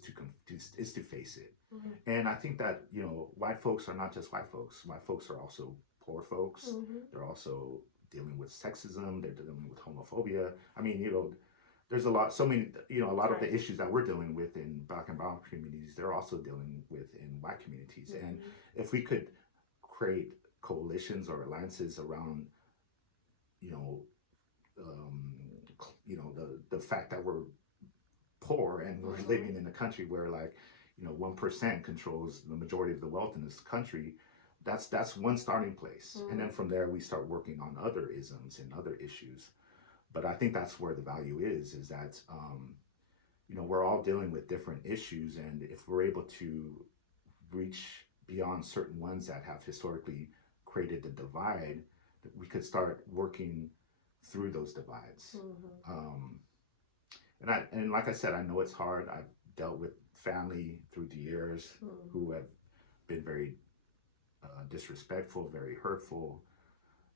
to face it. Mm-hmm. And I think that, you know, white folks are not just white folks. White folks are also poor folks. Mm-hmm. They're also dealing with sexism. They're dealing with homophobia. I mean, you know, there's a lot of the issues that we're dealing with in Black and brown communities, they're also dealing with in white communities. Mm-hmm. And if we could create coalitions or alliances around, the fact that we're poor and we're living in a country where 1% controls the majority of the wealth in this country, that's one starting place. Mm-hmm. And then from there we start working on other isms and other issues. But I think that's where the value is that, we're all dealing with different issues. And if we're able to reach beyond certain ones that have historically created the divide, we could start working through those divides. Mm-hmm. And like I said, I know it's hard. I've dealt with family through the years who have been very disrespectful, very hurtful.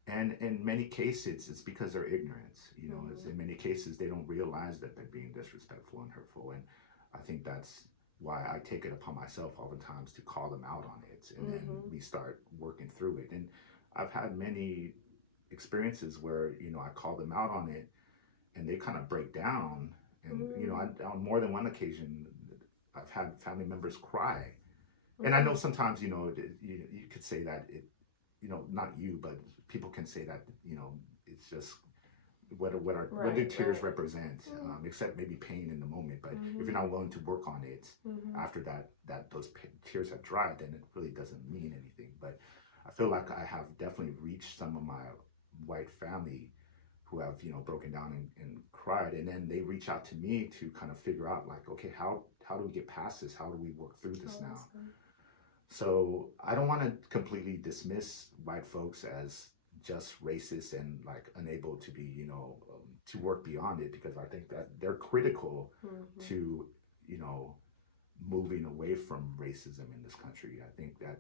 And in many cases, it's because they're ignorant. In many cases, they don't realize that they're being disrespectful and hurtful. And I think that's why I take it upon myself oftentimes to call them out on it. And then we start working through it. And I've had many experiences where, I call them out on it and they kind of break down. And, on more than one occasion, I've had family members cry. And I know sometimes, you could say that not you, but people can say that, it's just what do tears represent, except maybe pain in the moment. But if you're not willing to work on it after that those tears have dried, then it really doesn't mean anything. But I feel like I have definitely reached some of my white family who have, broken down and cried. And then they reach out to me to kind of figure out okay, how do we get past this? How do we work through this now? So I don't want to completely dismiss white folks as just racist and unable to be, to work beyond it, because I think that they're critical to, moving away from racism in this country. I think that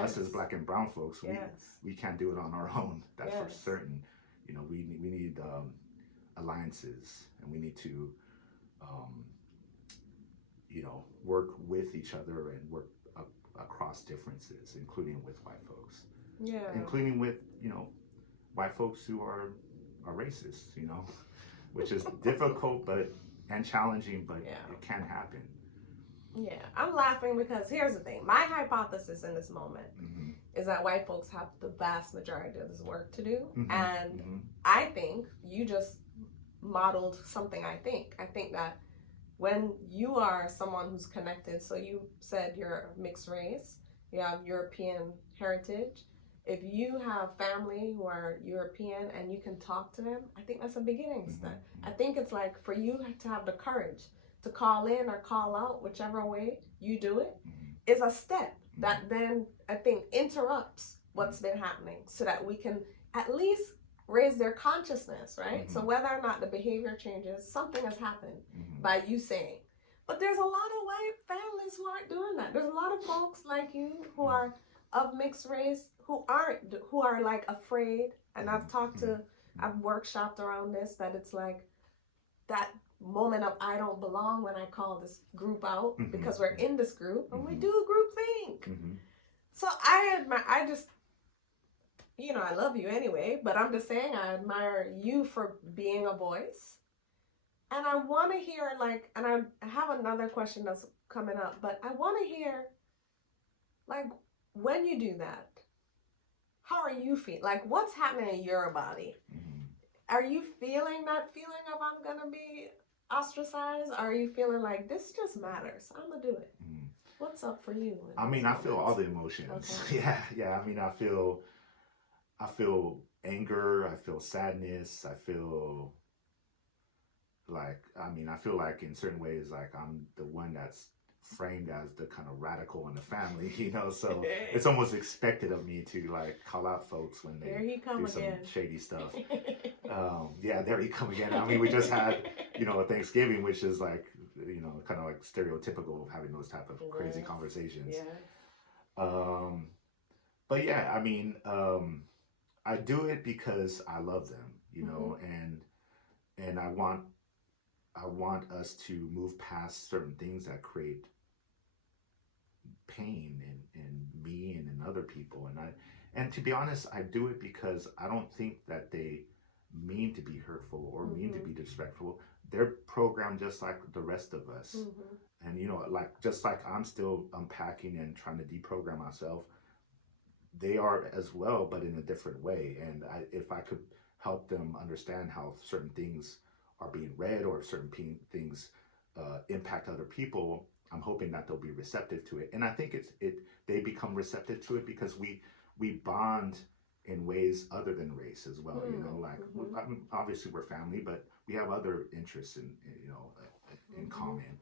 us as Black and brown folks, we can't do it on our own. That's for certain. We need alliances, and we need to, work with each other and work across differences, including with white folks. Yeah. Including with, white folks who are racist, which is difficult and challenging, but it can happen. Yeah, I'm laughing because here's the thing. My hypothesis in this moment is that white folks have the vast majority of this work to do. And I think you just modeled something I think. I think that when you are someone who's connected, so you said you're mixed race, you have European heritage. If you have family who are European and you can talk to them, I think that's a beginning step. I think it's for you to have the courage to call in or call out, whichever way you do it, is a step that then I think interrupts what's been happening so that we can at least raise their consciousness, right? So whether or not the behavior changes, something has happened by you saying. But there's a lot of white families who aren't doing that. There's a lot of folks like you who are of mixed race who are afraid. And I've workshopped around this, that it's that moment of I don't belong when I call this group out because we're in this group and we do a group thing. So I love you anyway, but I'm just saying I admire you for being a voice. And I want to hear and I have another question that's coming up, but I want to hear when you do that, how are you feeling? What's happening in your body? Are you feeling that feeling of I'm going to be ostracized? Or are you feeling this just matters? I'm going to do it. What's up for you? I mean, I feel all the emotions. Okay. Yeah. I mean, I feel anger. I feel sadness. I feel I feel in certain ways, I'm the one that's framed as the kind of radical in the family, you know, so it's almost expected of me to like call out folks when they do some shady stuff. Yeah, there he come again. I mean, we just had, you know, Thanksgiving, which is like, you know, kind of like stereotypical of having those type of crazy conversations. But yeah, I mean, I do it because I love them, you know, and I want us to move past certain things that create pain in me and in other people. And to be honest, I do it because I don't think that they mean to be hurtful or mean to be disrespectful. They're programmed just like the rest of us. And, you know, like, just like I'm still unpacking and trying to deprogram myself, they are as well, but in a different way. And if I could help them understand how certain things are being read or certain things impact other people, I'm hoping that they'll be receptive to it. And I think they become receptive to it because we bond in ways other than race as well. You know, like obviously we're family, but we have other interests in you know, in common.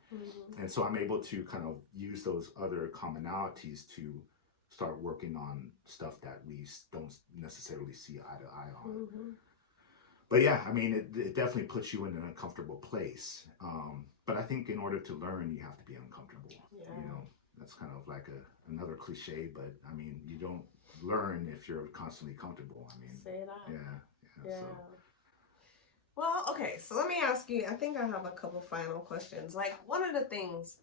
And so I'm able to kind of use those other commonalities to start working on stuff that we don't necessarily see eye to eye on. But yeah, I mean, it definitely puts you in an uncomfortable place. But I think in order to learn, you have to be uncomfortable. You know, that's kind of like another cliche, but I mean, you don't learn if you're constantly comfortable. I mean, say that. Yeah. So. Well, okay, so let me ask you, I think I have a couple final questions. Like, one of the things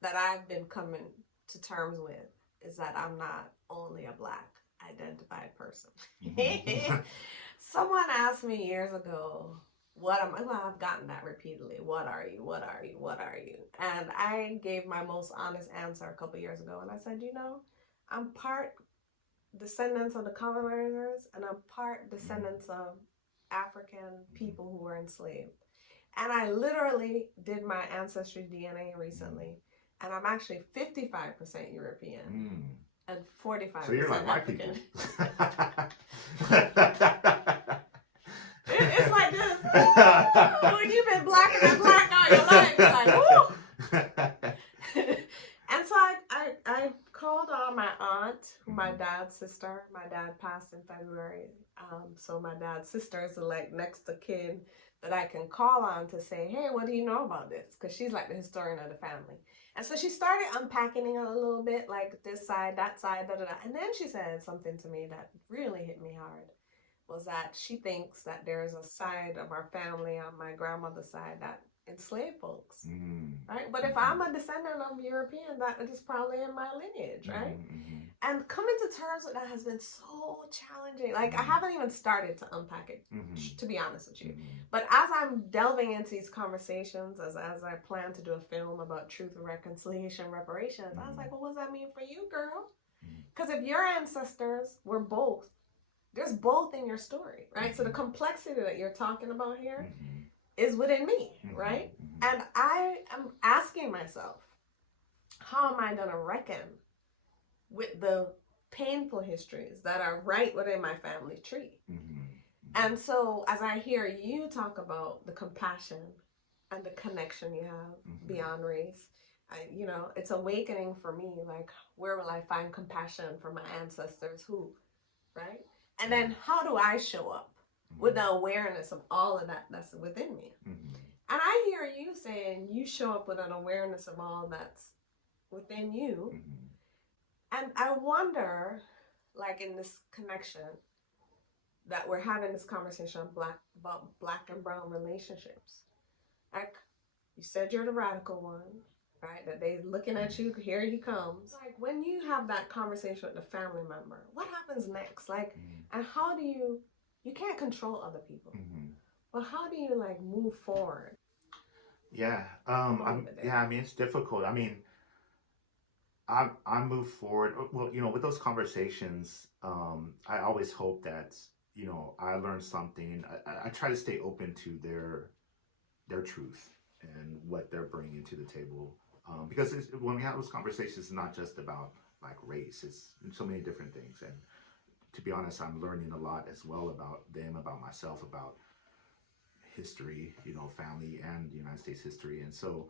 that I've been coming to terms with is that I'm not only a Black identified person. Someone asked me years ago, well, I've gotten that repeatedly. What are you? What are you? What are you? And I gave my most honest answer a couple years ago. And I said, you know, I'm part descendants of the colonizers and I'm part descendants of African people who were enslaved. And I literally did my ancestry DNA recently. And I'm actually 55% European and 45% so you're like African. It's like this. Oh, you've been blacker than black all your life. It's like, woo! And so I called on my aunt, my dad's sister. My dad passed in February. So my dad's sister is like next of kin that I can call on to say, hey, what do you know about this? Because she's like the historian of the family. And so she started unpacking it a little bit, like this side, that side, da da da. And then she said something to me that really hit me hard, was that she thinks that there's a side of our family on my grandmother's side that enslaved folks, right? But if I'm a descendant of European, that is probably in my lineage, right? And coming to terms with that has been so challenging. Like, I haven't even started to unpack it, to be honest with you. But as I'm delving into these conversations, as I plan to do a film about truth and reconciliation, reparations, I was like, well, what does that mean for you, girl? Because if your ancestors were both, there's both in your story, right? So the complexity that you're talking about here is within me, right? And I am asking myself, how am I going to reckon with the painful histories that are right within my family tree? And so as I hear you talk about the compassion and the connection you have beyond race, you know, it's awakening for me, like, where will I find compassion for my ancestors? Who, right? And then how do I show up with the awareness of all of that that's within me? And I hear you saying you show up with an awareness of all that's within you. And I wonder, like, in this connection that we're having this conversation about Black and brown relationships. Like, you said you're the radical one, right? That they looking at you, here he comes. Like, when you have that conversation with the family member, what happens next? Like, and how do you can't control other people. Well, how do you, like, move forward? Yeah. I mean, it's difficult. I mean, I move forward. Well, you know, with those conversations, I always hope that, you know, I learn something. I try to stay open to their truth and what they're bringing to the table. Because when we have those conversations, it's not just about, like, race. It's so many different things. And to be honest, I'm learning a lot as well about them, about myself, about history, you know, family and United States history. And so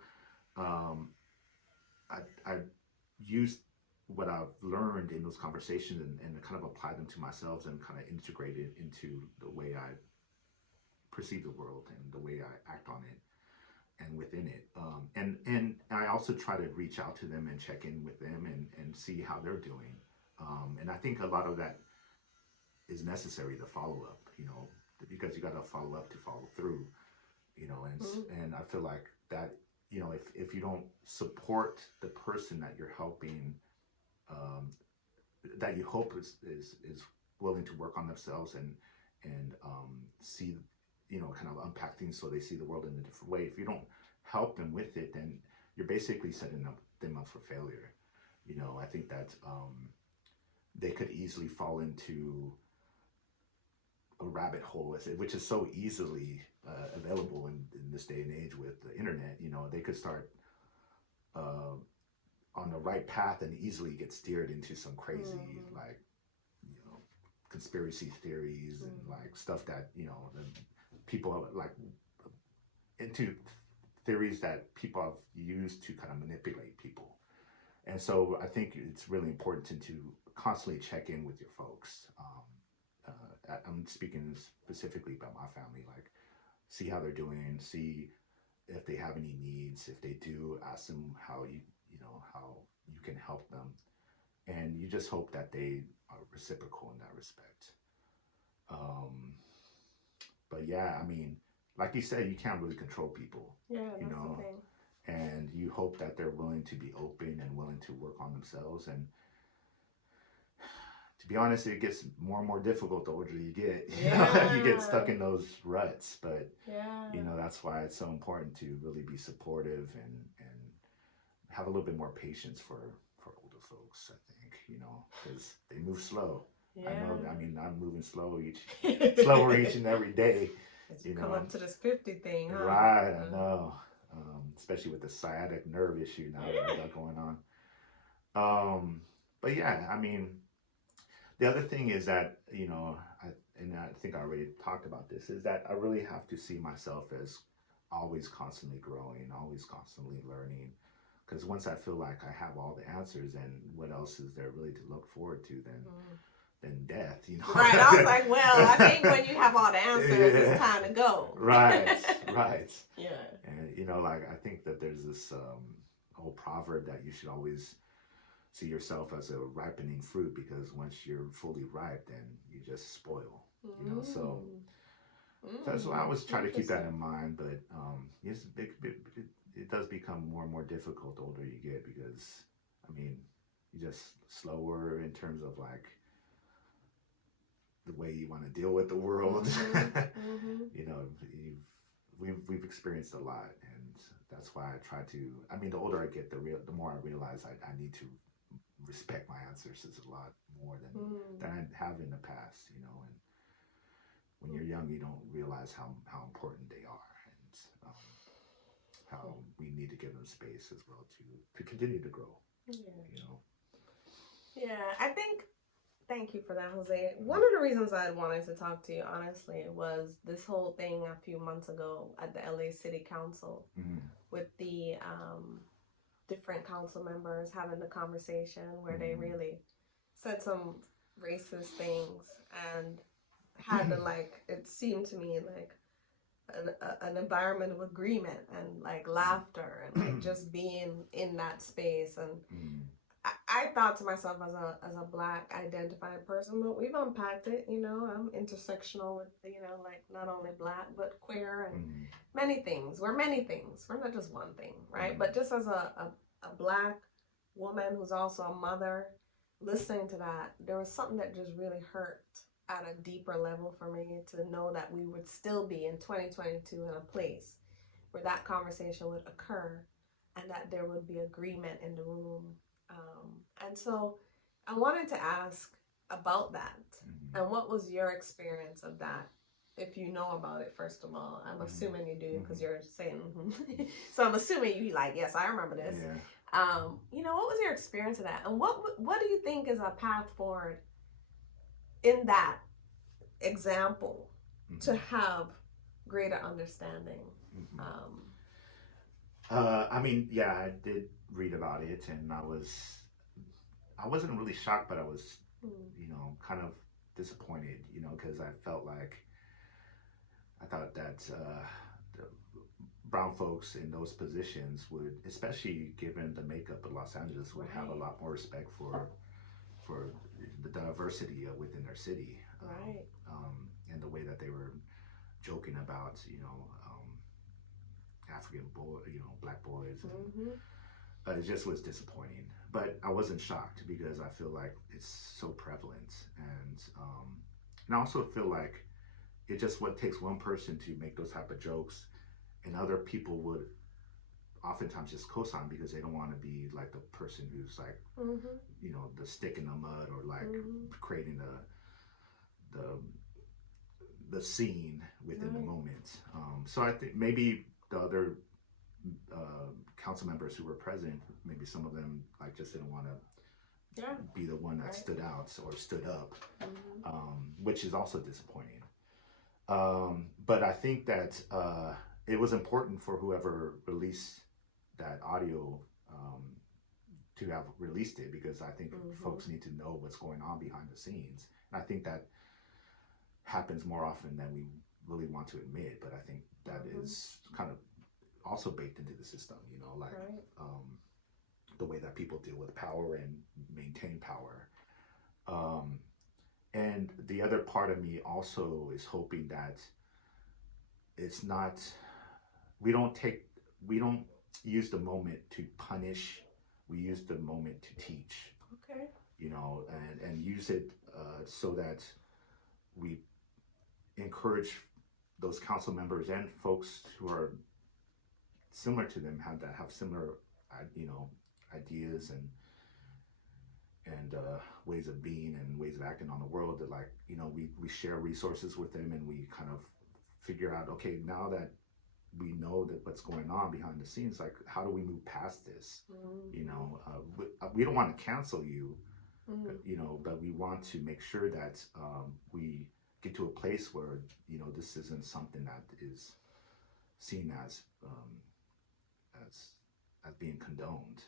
I used what I've learned in those conversations and kind of apply them to myself and kind of integrate it into the way I perceive the world and the way I act on it and within it. And I also try to reach out to them and check in with them and see how they're doing. And I think a lot of that is necessary, the follow up, because you got to follow up to follow through, and I feel like that, if you don't support the person that you're helping, that you hope is willing to work on themselves and see, kind of unpack things so they see the world in a different way. If you don't help them with it, then you're basically setting them up for failure. I think that they could easily fall into a rabbit hole, which is so easily available in this day and age with the internet. They could start on the right path and easily get steered into some crazy, like, conspiracy theories and like stuff that, people have, like, into theories that people have used to kind of manipulate people. And so I think it's really important to constantly check in with your folks. I'm speaking specifically about my family, like, see how they're doing, see if they have any needs. If they do, ask them how you can help them. And you just hope that they are reciprocal in that respect. But yeah, I mean, like you said, you can't really control people. Yeah, that's the thing. And you hope that they're willing to be open and willing to work on themselves. And to be honest, it gets more and more difficult the older you get. You get stuck in those ruts. But that's why it's so important to really be supportive and have a little bit more patience for older folks, I think, because they move slow. I know. I mean, I'm moving slower each and every day. As you come up to this 50 thing, huh? Right, I know. Especially with the sciatic nerve issue now that I got going on. But yeah, I mean, the other thing is that, I think I already talked about this, is that I really have to see myself as always constantly growing, always constantly learning. Because once I feel like I have all the answers, then what else is there really to look forward to than death, Right. I was like, well, I think when you have all the answers, it's time to go. Right. Yeah. And, like, I think that there's this old proverb that you should always see yourself as a ripening fruit, because once you're fully ripe, then you just spoil, so that's why I always try to keep that in mind. But it does become more and more difficult the older you get, because, I mean, you're just slower in terms of, like, the way you want to deal with the world. We've experienced a lot, and that's why I try to, I mean, the older I get, the more I realize I need to respect my ancestors a lot more than I have in the past, and when you're young, you don't realize how important they are, and how we need to give them space as well to continue to grow. I think, thank you for that, Jose. One of the reasons I wanted to talk to you, honestly, was this whole thing a few months ago at the LA City Council with the different council members having the conversation where they really said some racist things and had to, like, it seemed to me like an environment of agreement and, like, laughter and, like, just being in that space. And I thought to myself, as a Black identified person, but we've unpacked it, I'm intersectional with, like, not only Black, but queer and many things. We're many things. We're not just one thing, right? But just as a Black woman who's also a mother, listening to that, there was something that just really hurt at a deeper level for me, to know that we would still be in 2022 in a place where that conversation would occur and that there would be agreement in the room. And so I wanted to ask about that. And what was your experience of that? If you know about it, first of all, I'm assuming you do, because you're saying, so I'm assuming you like, yes, I remember this. What was your experience of that? And what do you think is a path forward in that example to have greater understanding? I mean, yeah, I did read about it, and I wasn't really shocked, but I was, kind of disappointed, because I felt like I thought that the brown folks in those positions would, especially given the makeup of Los Angeles, would have a lot more respect for the diversity within their city, Right. and the way that they were joking about, African boy, black boys. Mm-hmm. It just was disappointing, but I wasn't shocked because I feel like it's so prevalent, and I also feel like it just what takes one person to make those type of jokes, and other people would oftentimes just co-sign because they don't want to be like the person who's like, the stick in the mud, or like creating the scene within the moment. So I think maybe the other council members who were present, maybe some of them like just didn't want to be the one that stood out or stood up, which is also disappointing. But I think that it was important for whoever released that audio to have released it, because I think folks need to know what's going on behind the scenes. And I think that happens more often than we really want to admit, but I think that is kind of also baked into the system, the way that people deal with power and maintain power. And the other part of me also is hoping that it's not, we don't use the moment to punish, we use the moment to teach. Okay. And use it so that we encourage those council members and folks who are similar to them, have similar, ideas and ways of being and ways of acting on the world, that we share resources with them, and we kind of figure out, okay, now that we know that what's going on behind the scenes, like how do we move past this? We don't want to cancel you, but we want to make sure that we get to a place where this isn't something that is seen as being condoned.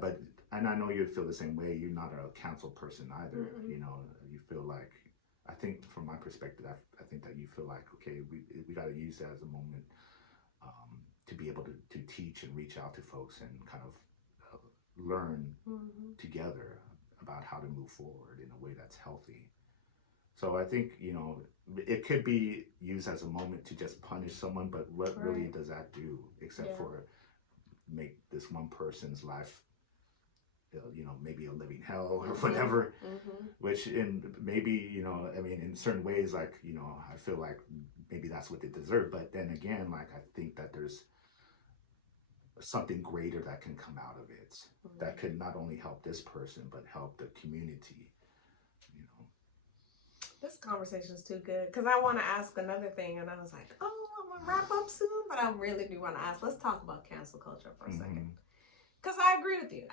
But and I know you'd feel the same way. You're not a council person either. You feel like, I think from my perspective, I think that you feel like, okay, we got to use that as a moment to be able to teach and reach out to folks and kind of learn together about how to move forward in a way that's healthy. So I think, it could be used as a moment to just punish someone, but what really does that do except for make this one person's life, maybe a living hell or whatever, which maybe, in certain ways, like, I feel like maybe that's what they deserve. But then again, like, I think that there's something greater that can come out of it that could not only help this person, but help the community. This conversation is too good, because I want to ask another thing, and I was like, oh, I'm going to wrap up soon, but I really do want to ask. Let's talk about cancel culture for a second. Because I agree with you.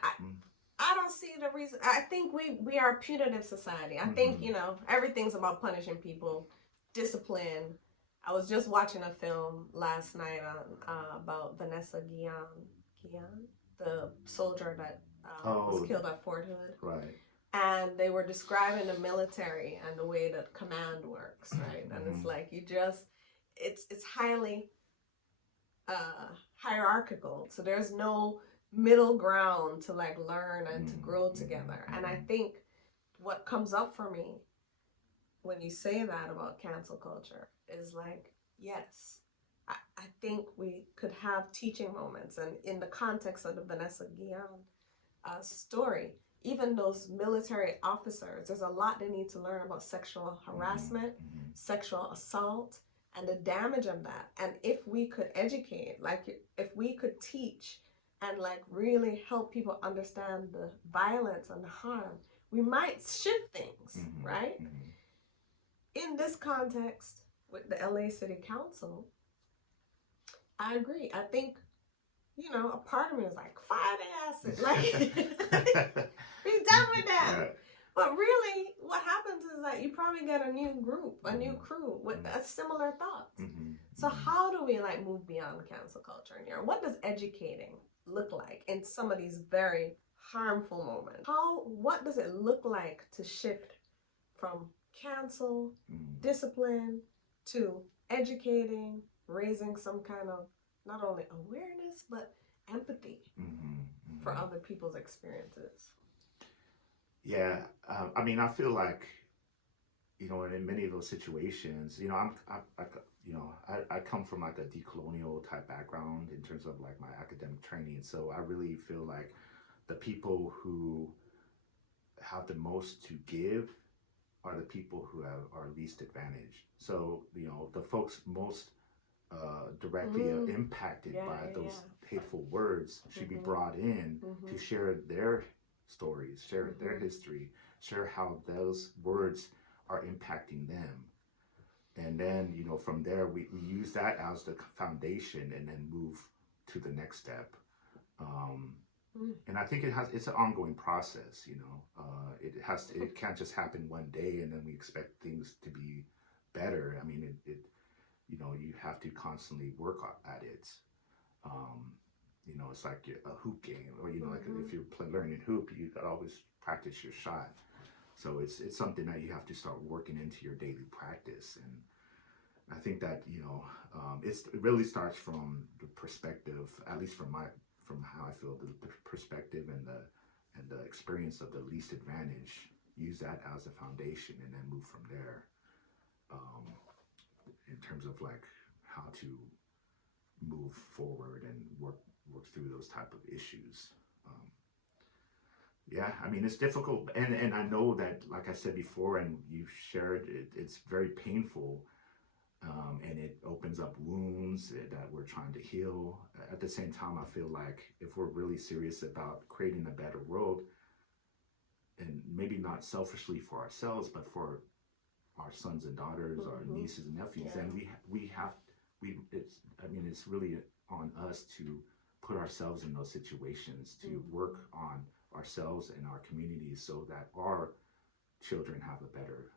I don't see the reason. I think we are a punitive society. I think, everything's about punishing people, discipline. I was just watching a film last night about Vanessa Guillen, the soldier that was killed at Fort Hood. Right. And they were describing the military and the way that command works, right? And it's like, it's highly hierarchical. So there's no middle ground to like learn and to grow together. And I think what comes up for me when you say that about cancel culture is like, yes, I think we could have teaching moments. And in the context of the Vanessa Guillen story, even those military officers, there's a lot they need to learn about sexual harassment, sexual assault, and the damage of that. And if we could educate, like if we could teach and like really help people understand the violence and the harm, we might shift things, right? In this context with the LA City Council, I agree. I think, a part of me is like, fire the asses. Like, be done with that. But really, what happens is that you probably get a new group, a new crew with a similar thoughts. So how do we like move beyond cancel culture in here? What does educating look like in some of these very harmful moments? What does it look like to shift from cancel, discipline, to educating, raising some kind of not only awareness, but empathy for other people's experiences? Yeah, I mean, I feel like, you know, in many of those situations, you know, I come from like a decolonial type background in terms of like my academic training. So I really feel like the people who have the most to give are the people who are least advantaged. So, you know, the folks most directly impacted by those hateful words should be brought in to share their stories, share their history, share how those words are impacting them. And then, you know, from there, we use that as the foundation and then move to the next step. And I think it's an ongoing process, you know. It can't just happen one day and then we expect things to be better. I mean, you know, you have to constantly work at it. You know, it's like a hoop game, or, you know, like if you're learning hoop, you gotta always practice your shot. So it's something that you have to start working into your daily practice. And I think that, you know, it really starts from the perspective, at least from how I feel, the perspective and the experience of the least advantaged. Use that as a foundation and then move from there. In terms of like how to move forward and work through those type of issues. Yeah, I mean, it's difficult, and I know that, like I said before, and you've shared it, it's very painful, and it opens up wounds that we're trying to heal. At the same time, I feel like if we're really serious about creating a better world, and maybe not selfishly for ourselves, but for our sons and daughters, our nieces and nephews, then it's really on us to put ourselves in those situations, to work on ourselves and our communities so that our children have a better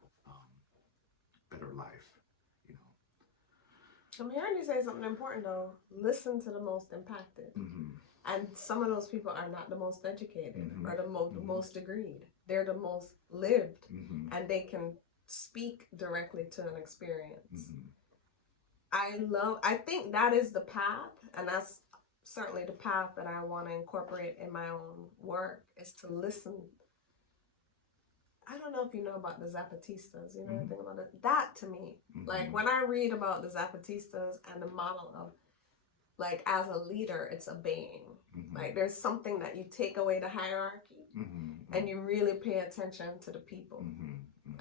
life, you know. I'm hearing you say something important though. Listen to the most impacted. And some of those people are not the most educated or the most degreed. They're the most lived, and they can speak directly to an experience. I think that is the path, and that's certainly the path that I want to incorporate in my own work, is to listen. I don't know if you know about the Zapatistas, you know anything about it? That to me, like when I read about the Zapatistas and the model of, like, as a leader, it's obeying. Like there's something that you take away the hierarchy and you really pay attention to the people.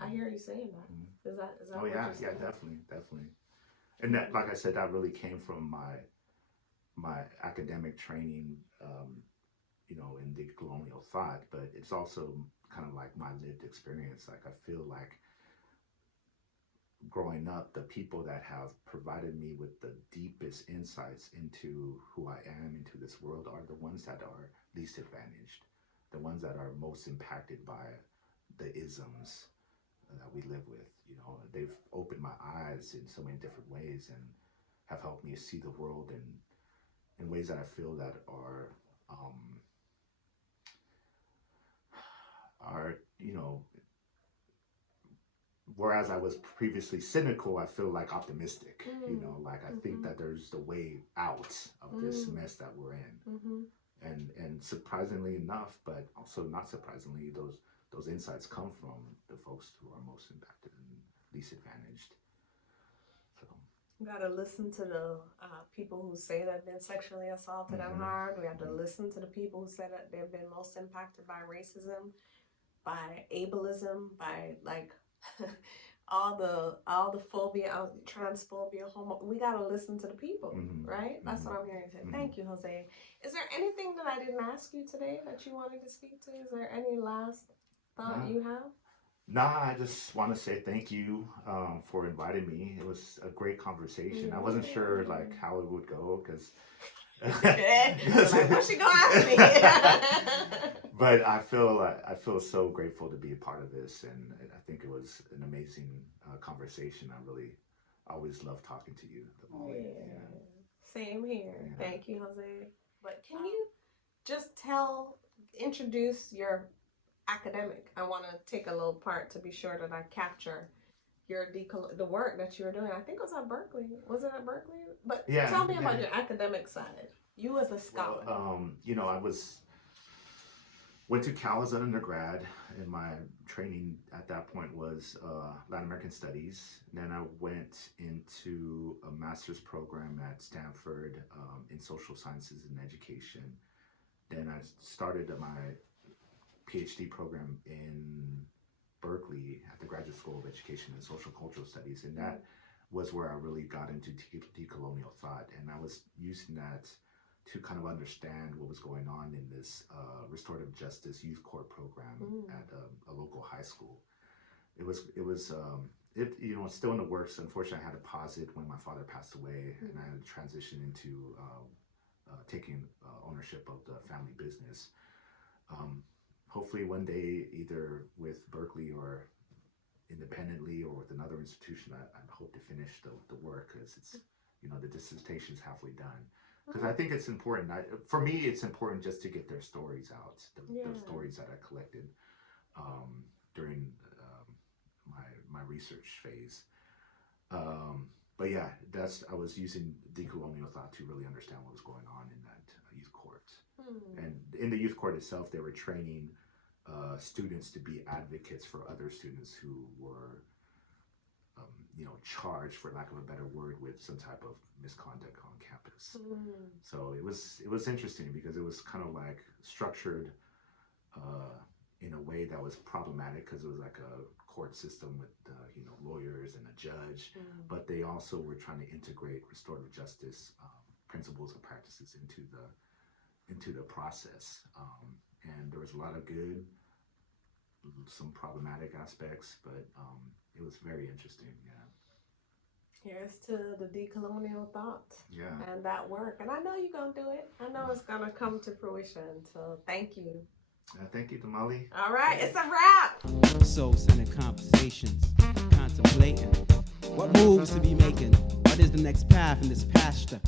I hear you saying that. Is that oh what yeah, you're saying? definitely. And that, like I said, that really came from my academic training, you know, in decolonial thought, but it's also kind of like my lived experience. Like I feel like growing up, the people that have provided me with the deepest insights into who I am, into this world, are the ones that are least advantaged, the ones that are most impacted by the isms that we live with. You know, they've opened my eyes in so many different ways and have helped me see the world in ways that I feel that are you know, whereas I was previously cynical, I feel like optimistic. You know, like I think that there's the way out of this mess that we're in. And surprisingly enough, but also not surprisingly, those insights come from the folks who are most impacted and least advantaged. So we gotta listen to the people who say that they've been sexually assaulted and harmed. We have to listen to the people who say that they've been most impacted by racism, by ableism, by like all the phobia, transphobia, we gotta listen to the people, right? That's what I'm hearing you say. Thank you, Jose. Is there anything that I didn't ask you today that you wanted to speak to? Is there any last thought you have? Nah, I just want to say thank you for inviting me. It was a great conversation. I wasn't sure like how it would go because like, what's she gonna ask me? But I feel so grateful to be a part of this, and I think it was an amazing conversation. I really always love talking to you, Damali. Yeah. Same here. Yeah. Thank you, Jose. But can you just introduce your academic? I want to take a little part to be sure that I capture the work that you were doing. I think it was at Berkeley. Was it at Berkeley? But yeah, tell me about your academic side. You as a scholar. Well, I went to Cal as an undergrad, and my training at that point was Latin American Studies. Then I went into a master's program at Stanford in social sciences and education. Then I started my PhD program in Berkeley at the Graduate School of Education and Social Cultural Studies, and that was where I really got into decolonial thought, and I was using that to kind of understand what was going on in this restorative justice youth court program at a local high school. It was still in the works. Unfortunately, I had to pause it when my father passed away, and I had to transition into taking ownership of the family business. Hopefully one day, either with Berkeley or independently or with another institution, I hope to finish the work, because it's, the dissertation's halfway done. Because I think it's important. For me, it's important just to get their stories out, the stories that I collected during my research phase. But yeah, I was using decolonial thought to really understand what was going on in that youth court. And in the youth court itself, they were training students to be advocates for other students who were charged, for lack of a better word, with some type of misconduct on campus. So it was interesting, because it was kind of like structured in a way that was problematic, because it was like a court system with lawyers and a judge, but they also were trying to integrate restorative justice principles and practices into the process. And there was a lot of good, some problematic aspects, but it was very interesting. Here's to the decolonial thought. Yeah. And that work. And I know you're going to do it. I know it's going to come to fruition. So thank you. Thank you, Damali. All right. It's a wrap. Soul-centered conversations, contemplating what moves to be making, what is the next path in this pasture.